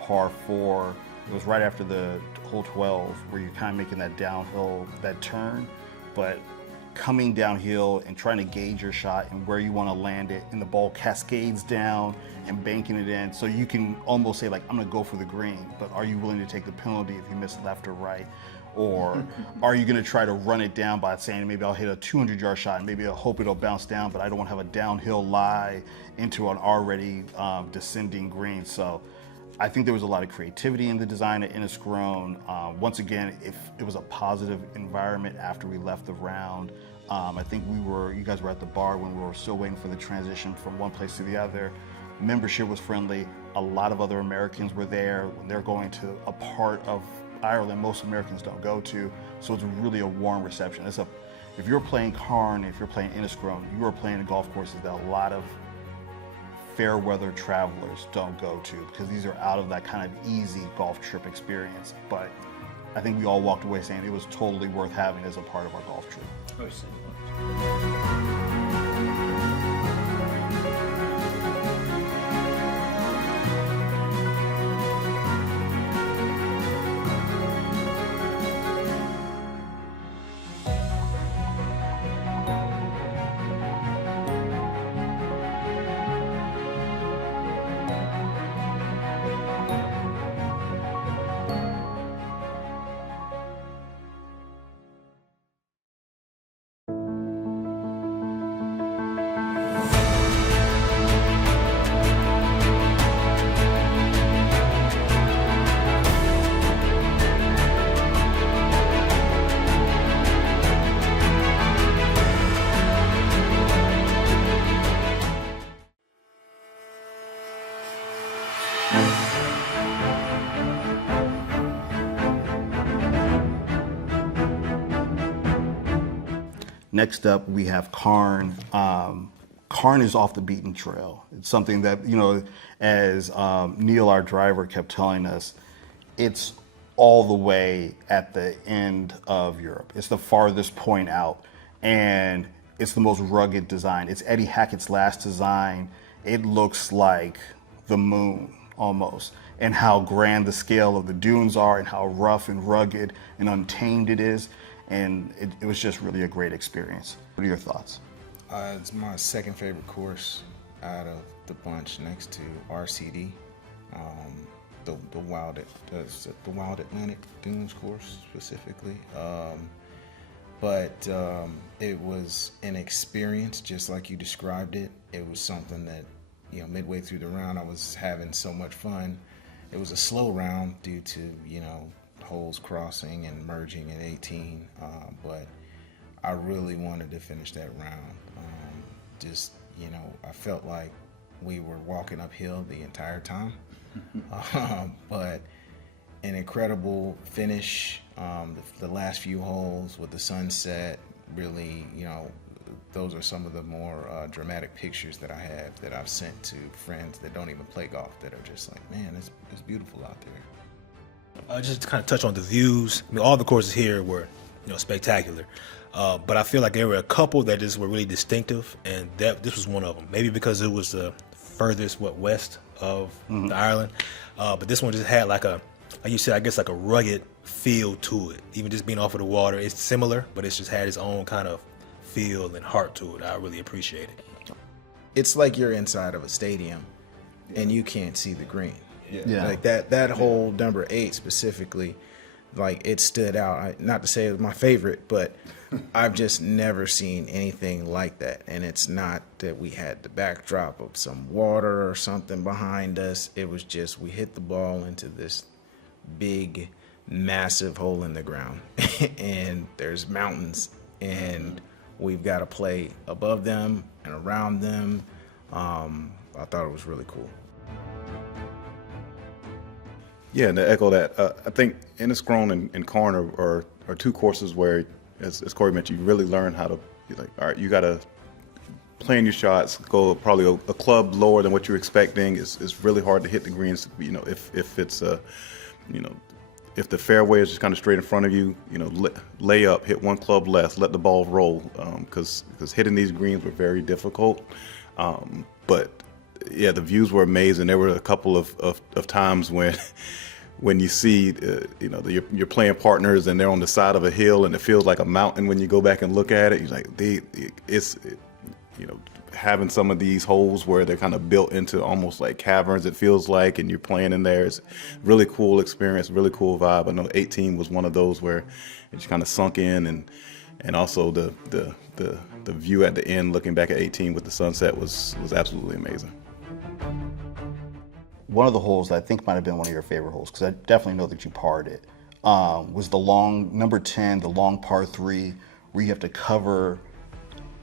par 4. It was right after the hole 12, where you're kind of making that downhill, that turn, but coming downhill and trying to gauge your shot and where you want to land it, and the ball cascades down and banking it in. So you can almost say, like, I'm going to go for the green, but are you willing to take the penalty if you miss left or right? Or are you going to try to run it down by saying, maybe I'll hit a 200-yard shot and maybe I'll hope it'll bounce down, but I don't want to have a downhill lie into an already descending green. So I think there was a lot of creativity in the design at Enniscrone. Once again, if it was a positive environment after we left the round. I think you guys were at the bar when we were still waiting for the transition from one place to the other. Membership was friendly. A lot of other Americans were there when they're going to a part of Ireland most Americans don't go to. So it's really a warm reception. If you're playing Carne, if you're playing Enniscrone, you are playing a golf courses that a lot of fair weather travelers don't go to, because these are out of that kind of easy golf trip experience. But I think we all walked away saying it was totally worth having as a part of our golf trip. Next up, we have Carne. Carne is off the beaten trail. It's something that, you know, as Neil, our driver, kept telling us, it's all the way at the end of Europe. It's the farthest point out, and it's the most rugged design. It's Eddie Hackett's last design. It looks like the moon almost, and how grand the scale of the dunes are, and how rough and rugged and untamed it is. And it was just really a great experience. What are your thoughts? It's my second favorite course out of the bunch, next to RCD, the Wild Atlantic Dunes course specifically. But it was an experience, just like you described it. It was something that, you know, midway through the round, I was having so much fun. It was a slow round due to, you know, holes crossing and merging at 18, but I really wanted to finish that round. Just, you know, I felt like we were walking uphill the entire time, but an incredible finish. The last few holes with the sunset, really, you know, those are some of the more dramatic pictures that I have that I've sent to friends that don't even play golf, that are just like, man, it's beautiful out there. Just to kind of touch on the views. I mean, all the courses here were, you know, spectacular. But I feel like there were a couple that just were really distinctive, and this was one of them. Maybe because it was the furthest west of the island, but this one just had like you said, I guess like a rugged feel to it. Even just being off of the water, it's similar, but it's just had its own kind of feel and heart to it. I really appreciate it. It's like you're inside of a stadium, and you can't see the green. Yeah. Like that whole number 8 specifically, like it stood out. Not to say it was my favorite, but I've just never seen anything like that. And it's not that we had the backdrop of some water or something behind us. It was just we hit the ball into this big, massive hole in the ground, and there's mountains, and we've got to play above them and around them. I thought it was really cool. Yeah, and to echo that, I think Enniscrone and Carne are two courses where, as Corey mentioned, you really learn how to, like, all right, you got to plan your shots, go probably a club lower than what you're expecting. It's really hard to hit the greens, you know, if it's you know, if the fairway is just kind of straight in front of you, you know, lay up, hit one club less, let the ball roll, because hitting these greens were very difficult. But yeah, the views were amazing. There were a couple of times when you see, you know, your playing partners and they're on the side of a hill and it feels like a mountain when you go back and look at it. You're like, you know, having some of these holes where they're kind of built into almost like caverns, it feels like, and you're playing in there. It's really cool experience, really cool vibe. I know 18 was one of those where it just kind of sunk in, and also the view at the end, looking back at 18 with the sunset was absolutely amazing. One of the holes that I think might have been one of your favorite holes, because I definitely know that you parred it, was the long, number 10, the long par 3, where you have to cover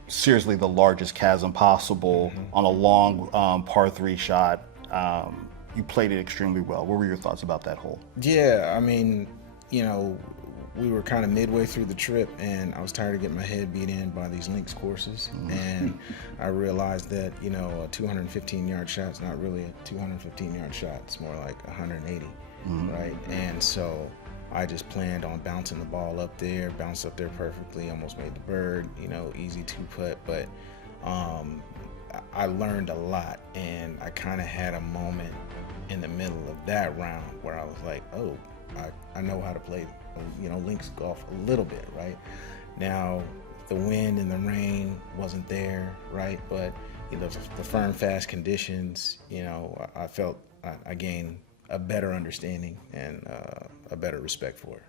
seriously the largest chasm possible on a long par 3 shot. You played it extremely well. What were your thoughts about that hole? Yeah, I mean, you know, we were kind of midway through the trip, and I was tired of getting my head beat in by these links courses, and I realized that, you know, a 215-yard shot's not really a 215-yard shot. It's more like 180, right? And so I just planned on bouncing the ball up there, bounced up there perfectly, almost made the bird, you know, easy 2-putt, but I learned a lot, and I kind of had a moment in the middle of that round where I was like, oh, I know how to play, you know, links golf a little bit, right? Now, the wind and the rain wasn't there, right? But, you know, the firm, fast conditions, you know, I felt I gained a better understanding and a better respect for it.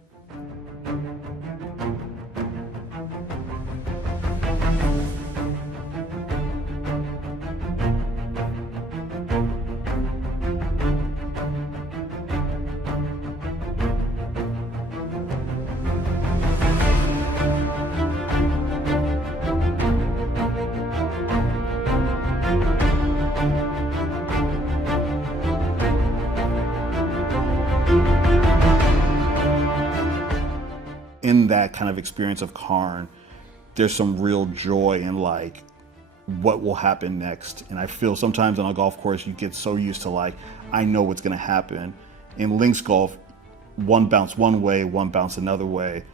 In that kind of experience of Carne, there's some real joy in like what will happen next. And I feel sometimes on a golf course, you get so used to like, I know what's going to happen. In links golf, one bounce one way, one bounce another way.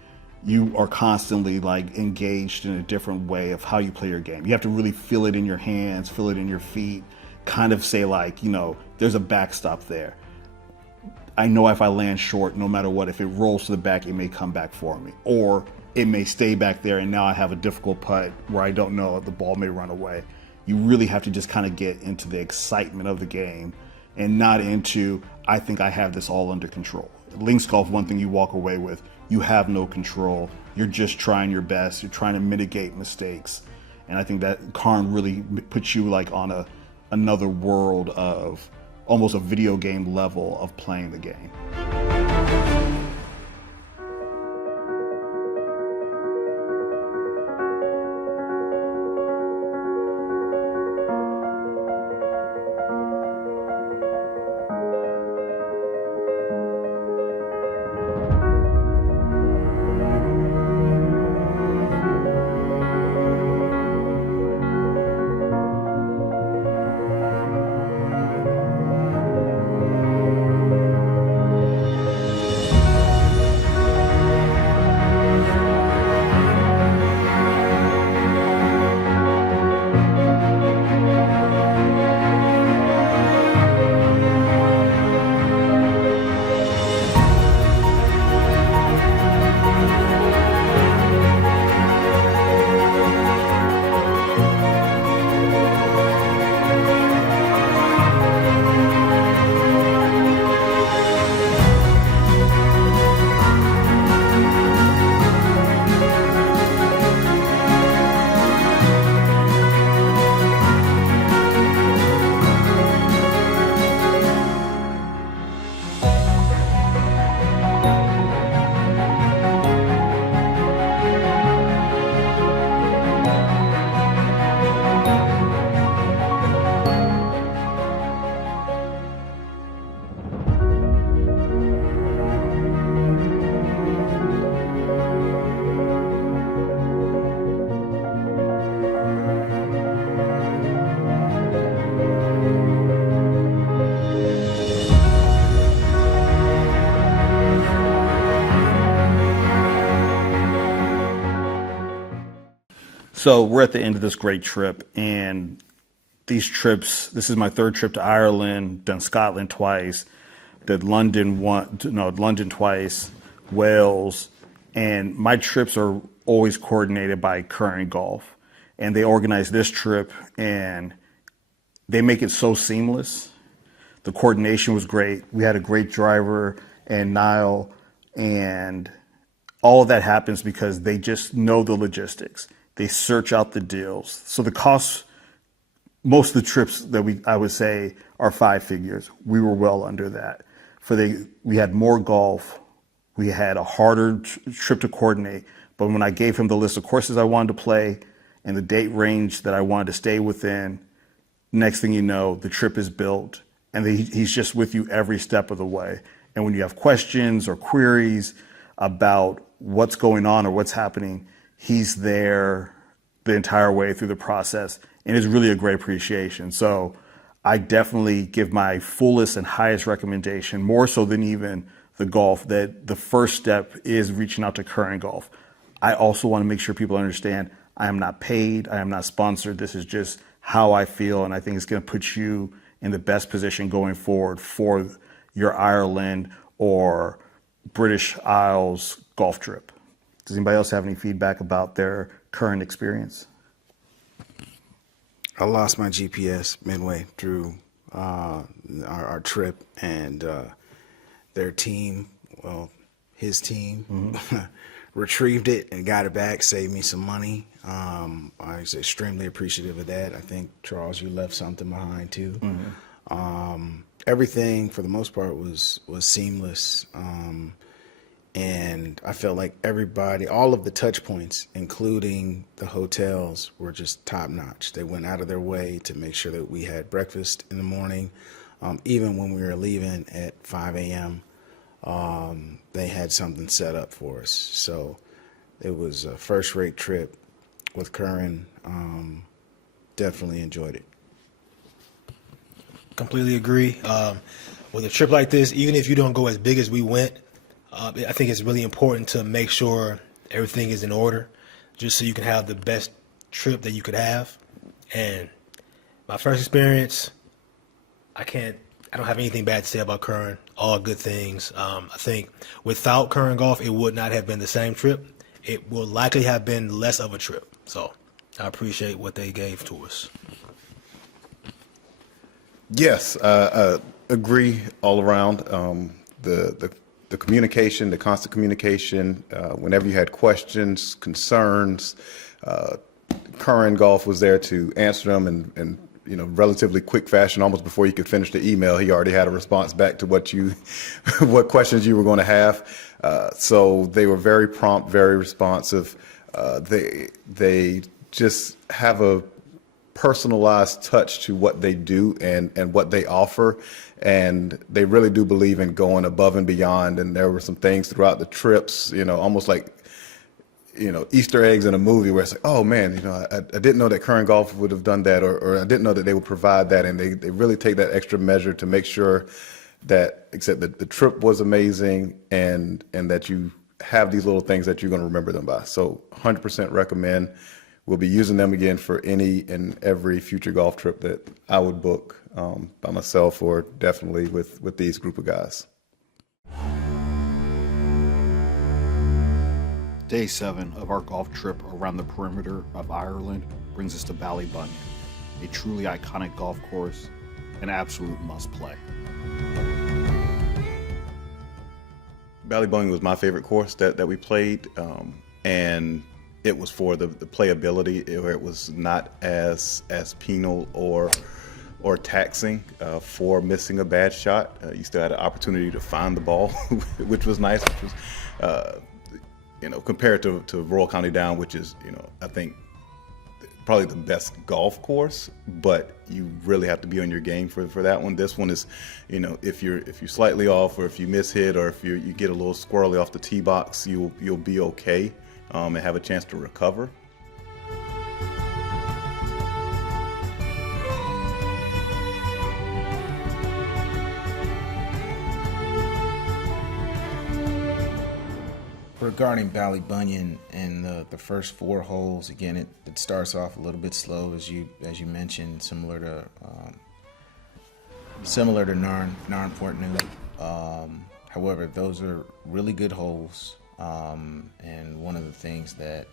You are constantly like engaged in a different way of how you play your game. You have to really feel it in your hands, feel it in your feet, kind of say like, you know, there's a backstop there. I know if I land short, no matter what, if it rolls to the back, it may come back for me. Or it may stay back there and now I have a difficult putt where I don't know, the ball may run away. You really have to just kind of get into the excitement of the game and not into, I think I have this all under control. Links golf, one thing you walk away with, you have no control. You're just trying your best. You're trying to mitigate mistakes. And I think that Carne really puts you like on another world of almost a video game level of playing the game. So we're at the end of this great trip, and these trips, this is my third trip to Ireland, done Scotland twice, did London twice, Wales, and my trips are always coordinated by Current Golf. And they organize this trip, and they make it so seamless. The coordination was great. We had a great driver and Niall, and all of that happens because they just know the logistics. They search out the deals. So the costs, most of the trips that I would say are 5 figures. We were well under that. We had more golf. We had a harder trip to coordinate. But when I gave him the list of courses I wanted to play and the date range that I wanted to stay within, next thing you know, the trip is built, and he's just with you every step of the way. And when you have questions or queries about what's going on or what's happening, he's there the entire way through the process, and it's really a great appreciation. So I definitely give my fullest and highest recommendation, more so than even the golf, that the first step is reaching out to Current Golf. I also want to make sure people understand I am not paid, I am not sponsored. This is just how I feel, and I think it's going to put you in the best position going forward for your Ireland or British Isles golf trip. Does anybody else have any feedback about their current experience? I lost my GPS midway through our trip, and their team, well, his team, retrieved it and got it back, saved me some money. I was extremely appreciative of that. I think, Charles, you left something behind too. Everything, for the most part, was seamless. And I felt like everybody, all of the touch points, including the hotels, were just top notch. They went out of their way to make sure that we had breakfast in the morning. Even when we were leaving at 5 a.m., they had something set up for us. So it was a first-rate trip. with Curran. Definitely enjoyed it. Completely agree. With a trip like this, even if you don't go as big as we went, I think it's really important to make sure everything is in order, just so you can have the best trip that you could have. And my first experience, I don't have anything bad to say about Curran. All good things. I think without Curran Golf, it would not have been the same trip. It will likely have been less of a trip. So I appreciate what they gave to us. Yes, agree all around. The communication, the constant communication. Whenever you had questions, concerns, Curran Golf was there to answer them in relatively quick fashion. Almost before you could finish the email, he already had a response back to what questions you were going to have. So they were very prompt, very responsive. They just have a personalized touch to what they do and what they offer, and they really do believe in going above and beyond. And there were some things throughout the trips, almost like Easter eggs in a movie where it's like, oh man, I didn't know that Curran Golf would have done that, or I didn't know that they would provide that. And they really take that extra measure to make sure that, except that the trip was amazing and that you have these little things that you're going to remember them by. So 100% recommend. We'll be using them again for any and every future golf trip that I would book by myself, or definitely with these group of guys. Day 7 of our golf trip around the perimeter of Ireland brings us to Ballybunion, a truly iconic golf course, an absolute must-play. Ballybunion was my favorite course that we played, and it was for the playability, where it was not as penal or taxing for missing a bad shot. You still had an opportunity to find the ball, which was nice. Which was, compared to Royal County Down, which is, I think probably the best golf course, but you really have to be on your game for that one. This one is, if you're slightly off, or if you miss hit, or if you get a little squirrely off the tee box, you'll be okay. And have a chance to recover. Regarding Ballybunion and the first 4 holes, again, it starts off a little bit slow, as you mentioned, similar to Narin Portnoo. However, those are really good holes. And one of the things that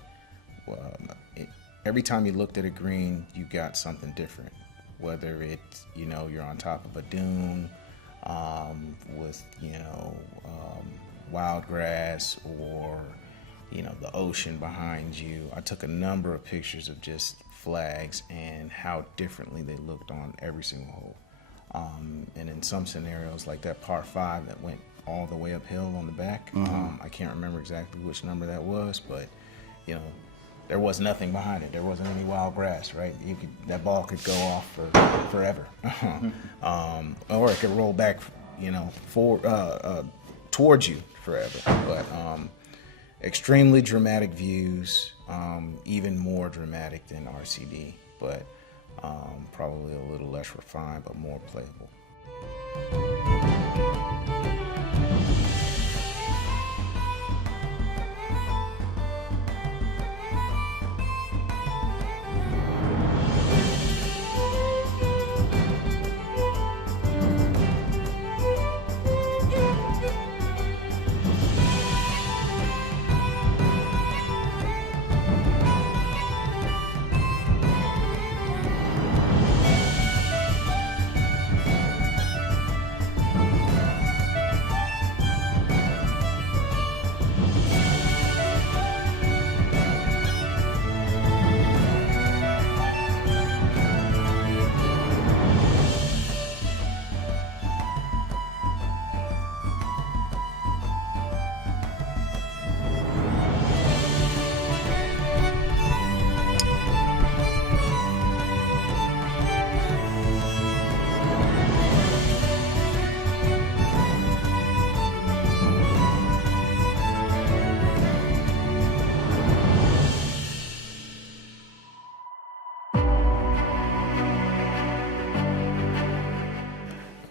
every time you looked at a green, you got something different. Whether it's, you're on top of a dune with, wild grass, or, the ocean behind you. I took a number of pictures of just flags and how differently they looked on every single hole. And in some scenarios, like that par 5 that went all the way uphill on the back. I can't remember exactly which number that was, but there was nothing behind it. There wasn't any wild grass, right? That ball could go off for forever, or it could roll back, towards you forever. But extremely dramatic views, even more dramatic than RCD, but probably a little less refined, but more playable.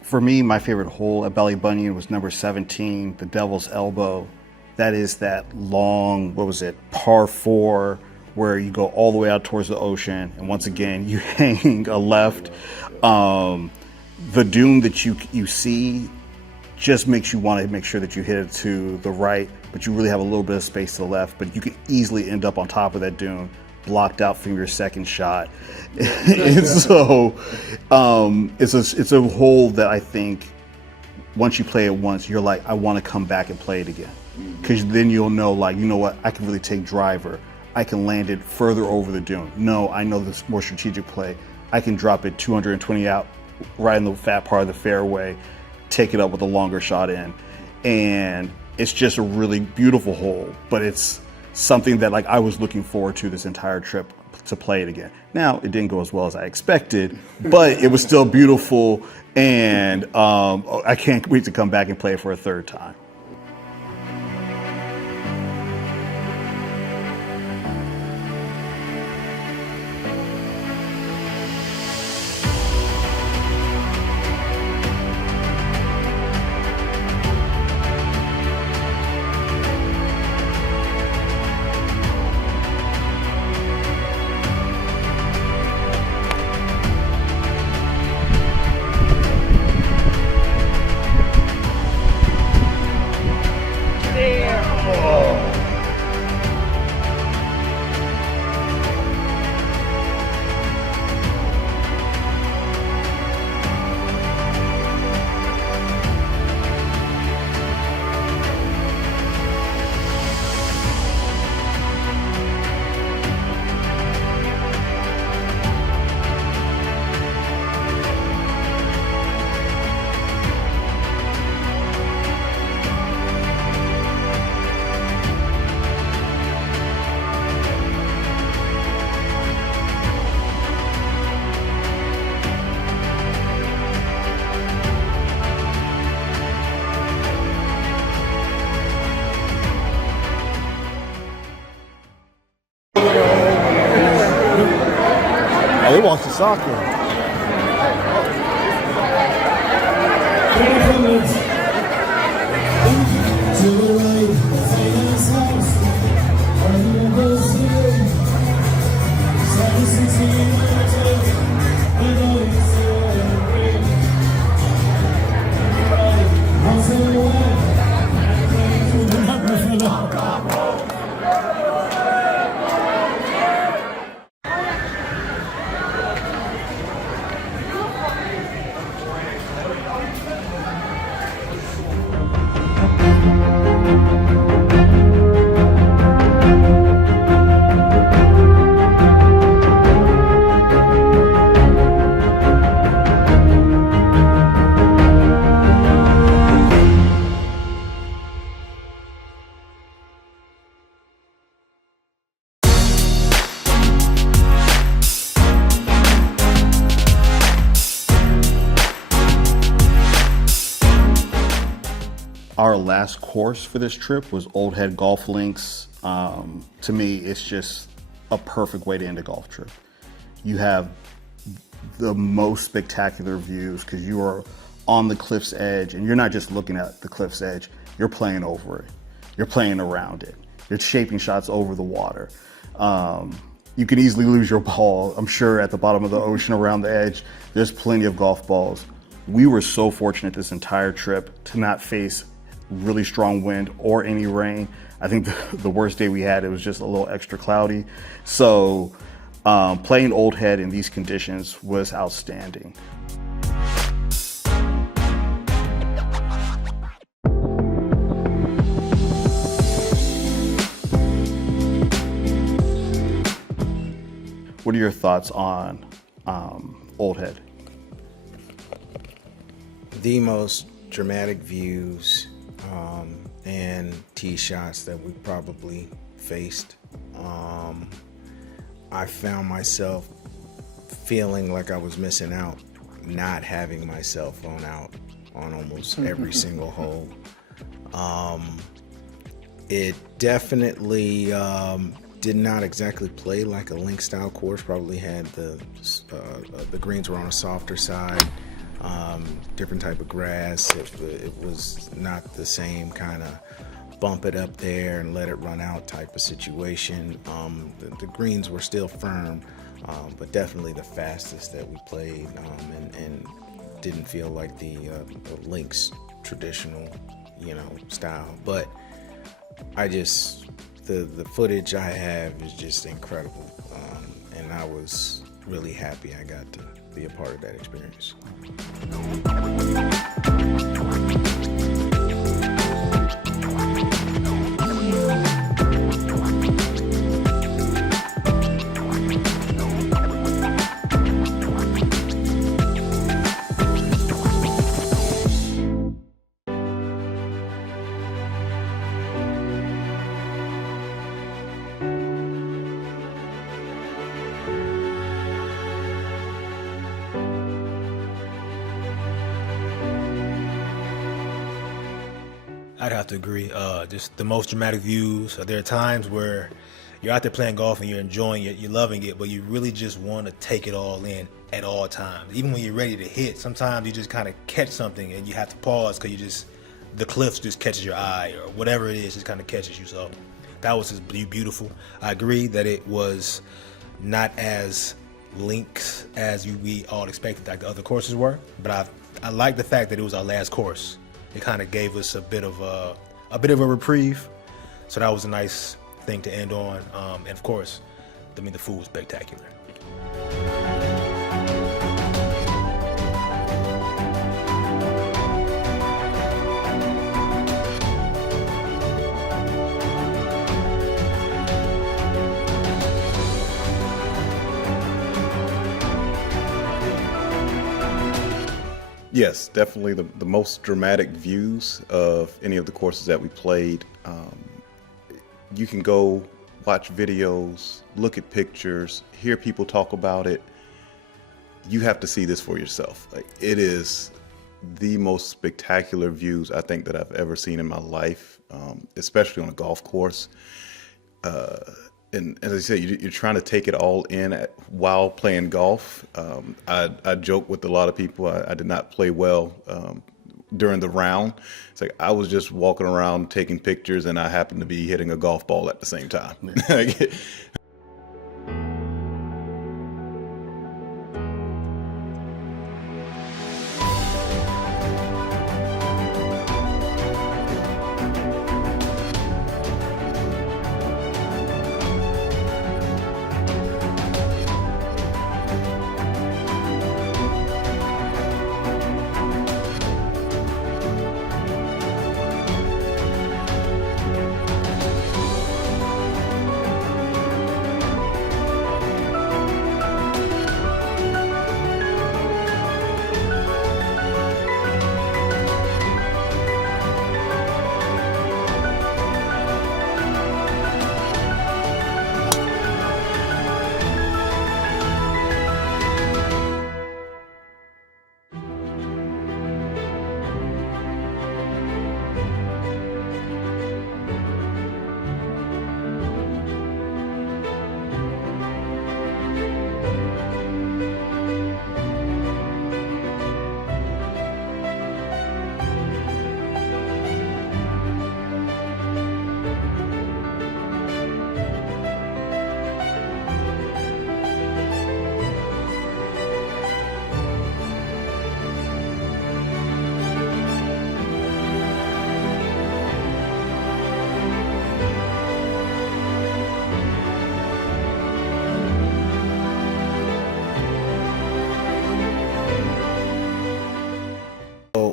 For me, my favorite hole at Ballybunion was number 17, the Devil's Elbow. That is that long, par 4, where you go all the way out towards the ocean, and once again, you hang a left. The dune that you see just makes you want to make sure that you hit it to the right, but you really have a little bit of space to the left, but you could easily end up on top of that dune, blocked out from your second shot. And so it's a hole that I think once you play it once, you're like, I want to come back and play it again. Because then you'll know, like, you know what, I can really take driver. I can land it further over the dune. No, I know this more strategic play. I can drop it 220 out right in the fat part of the fairway, take it up with a longer shot in. And it's just a really beautiful hole, but it's something that, like, I was looking forward to this entire trip to play it again. Now, it didn't go as well as I expected, but it was still beautiful, and I can't wait to come back and play it for a third time. They watched the soccer. Our last course for this trip was Old Head Golf Links. To me, it's just a perfect way to end a golf trip. You have the most spectacular views because you are on the cliff's edge, and you're not just looking at the cliff's edge, you're playing over it. You're playing around it. You're shaping shots over the water. You can easily lose your ball. I'm sure at the bottom of the ocean around the edge, there's plenty of golf balls. We were so fortunate this entire trip to not face really strong wind or any rain. I think the worst day we had, it was just a little extra cloudy. So playing Old Head in these conditions was outstanding. What are your thoughts on Old Head? The most dramatic views and tee shots that we probably faced. I found myself feeling like I was missing out, not having my cell phone out on almost every single hole. It definitely did not exactly play like a link style course. Probably had the greens were on a softer side. different type of grass. It was not the same kind of bump it up there and let it run out type of situation. The greens were still firm, but definitely the fastest that we played, and didn't feel like the Links traditional, style. But the footage I have is just incredible, and I was really happy I got to be a part of that experience. I'd have to agree. Just the most dramatic views. There are times where you're out there playing golf and you're enjoying it, you're loving it, but you really just want to take it all in at all times. Even when you're ready to hit, sometimes you just kind of catch something and you have to pause because the cliff just catches your eye, or whatever it is just kind of catches you. So that was just beautiful. I agree that it was not as links as we all expected like the other courses were, but I like the fact that it was our last course. It kind of gave us a bit of a reprieve, so that was a nice thing to end on. And of course, the food was spectacular. Yes, definitely the most dramatic views of any of the courses that we played. You can go watch videos, look at pictures, hear people talk about it. You have to see this for yourself. Like, it is the most spectacular views I think that I've ever seen in my life, especially on a golf course. And as I said, you're trying to take it all in while playing golf. I joke with a lot of people. I did not play well during the round. It's like I was just walking around taking pictures, and I happened to be hitting a golf ball at the same time.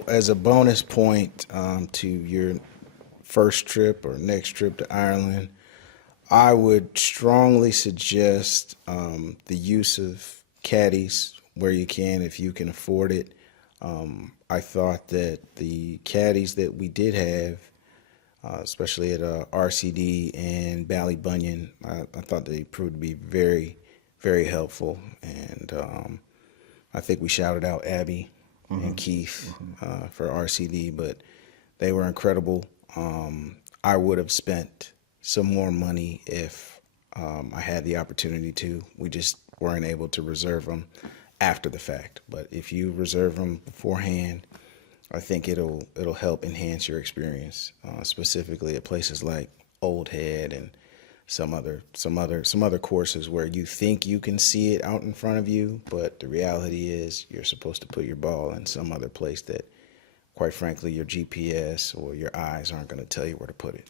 As a bonus point to your first trip or next trip to Ireland, I would strongly suggest the use of caddies where you can, if you can afford it. I thought that the caddies that we did have, especially at RCD and Ballybunion, I thought they proved to be very, very helpful. And I think we shouted out Abby and Keith for RCD, but they were incredible. I would have spent some more money if I had the opportunity to. We just weren't able to reserve them after the fact. But if you reserve them beforehand, I think it'll help enhance your experience, specifically at places like Old Head and some other courses where you think you can see it out in front of you, but the reality is you're supposed to put your ball in some other place that, quite frankly, your GPS or your eyes aren't going to tell you where to put it.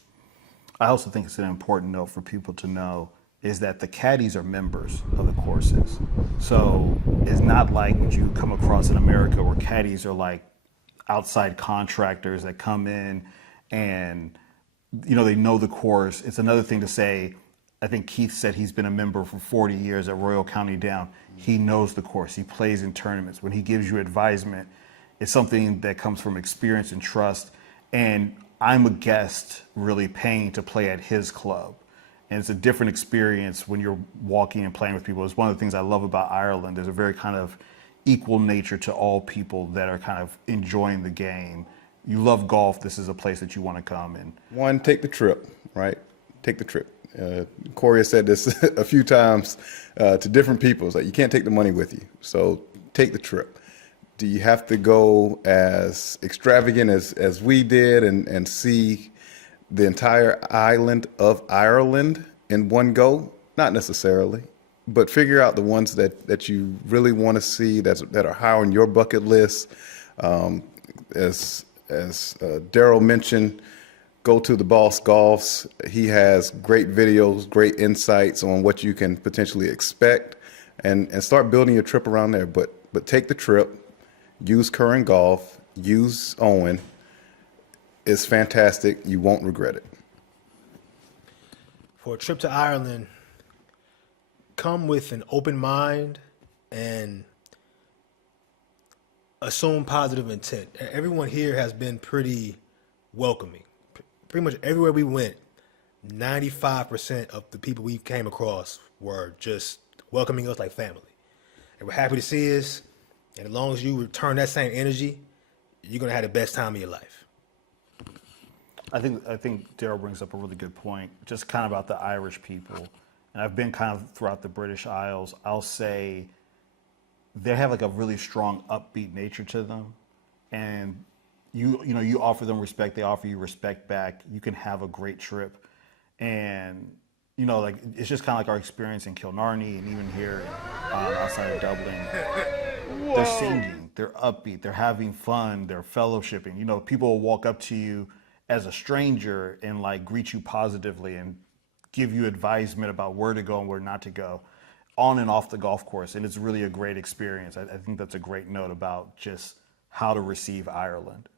I also think it's an important note for people to know is that the caddies are members of the courses. So it's not like what you come across in America where caddies are like outside contractors that come in and they know the course. It's another thing to say, I think Keith said he's been a member for 40 years at Royal County Down. He knows the course. He plays in tournaments. When he gives you advisement, it's something that comes from experience and trust. And I'm a guest really paying to play at his club. And it's a different experience when you're walking and playing with people. It's one of the things I love about Ireland. There's a very kind of equal nature to all people that are kind of enjoying the game. You love golf, this is a place that you want to come and One, take the trip, right? Take the trip. Corey has said this a few times to different people. It's like you can't take the money with you. So take the trip. Do you have to go as extravagant as we did and see the entire island of Ireland in one go? Not necessarily, but figure out the ones that you really want to see that are high on your bucket list. As Daryl mentioned, go to the Boss Golfs. He has great videos, great insights on what you can potentially expect, and start building your trip around there. But take the trip, use Current Golf, use Owen. It's fantastic. You won't regret it. For a trip to Ireland, come with an open mind and assume positive intent. Everyone here has been pretty welcoming. Pretty much everywhere we went, 95% of the people we came across were just welcoming us like family. They were happy to see us, and as long as you return that same energy, you're gonna have the best time of your life. I think Daryl brings up a really good point, just kind of about the Irish people. And I've been kind of throughout the British Isles. I'll say they have like a really strong upbeat nature to them, and you offer them respect, they offer you respect back. You can have a great trip, and like it's just kind of like our experience in Killarney and even here outside of Dublin. They're singing, they're upbeat, they're having fun, they're fellowshipping. People will walk up to you as a stranger and like greet you positively and give you advisement about where to go and where not to go, on and off the golf course, and it's really a great experience. I think that's a great note about just how to receive Ireland.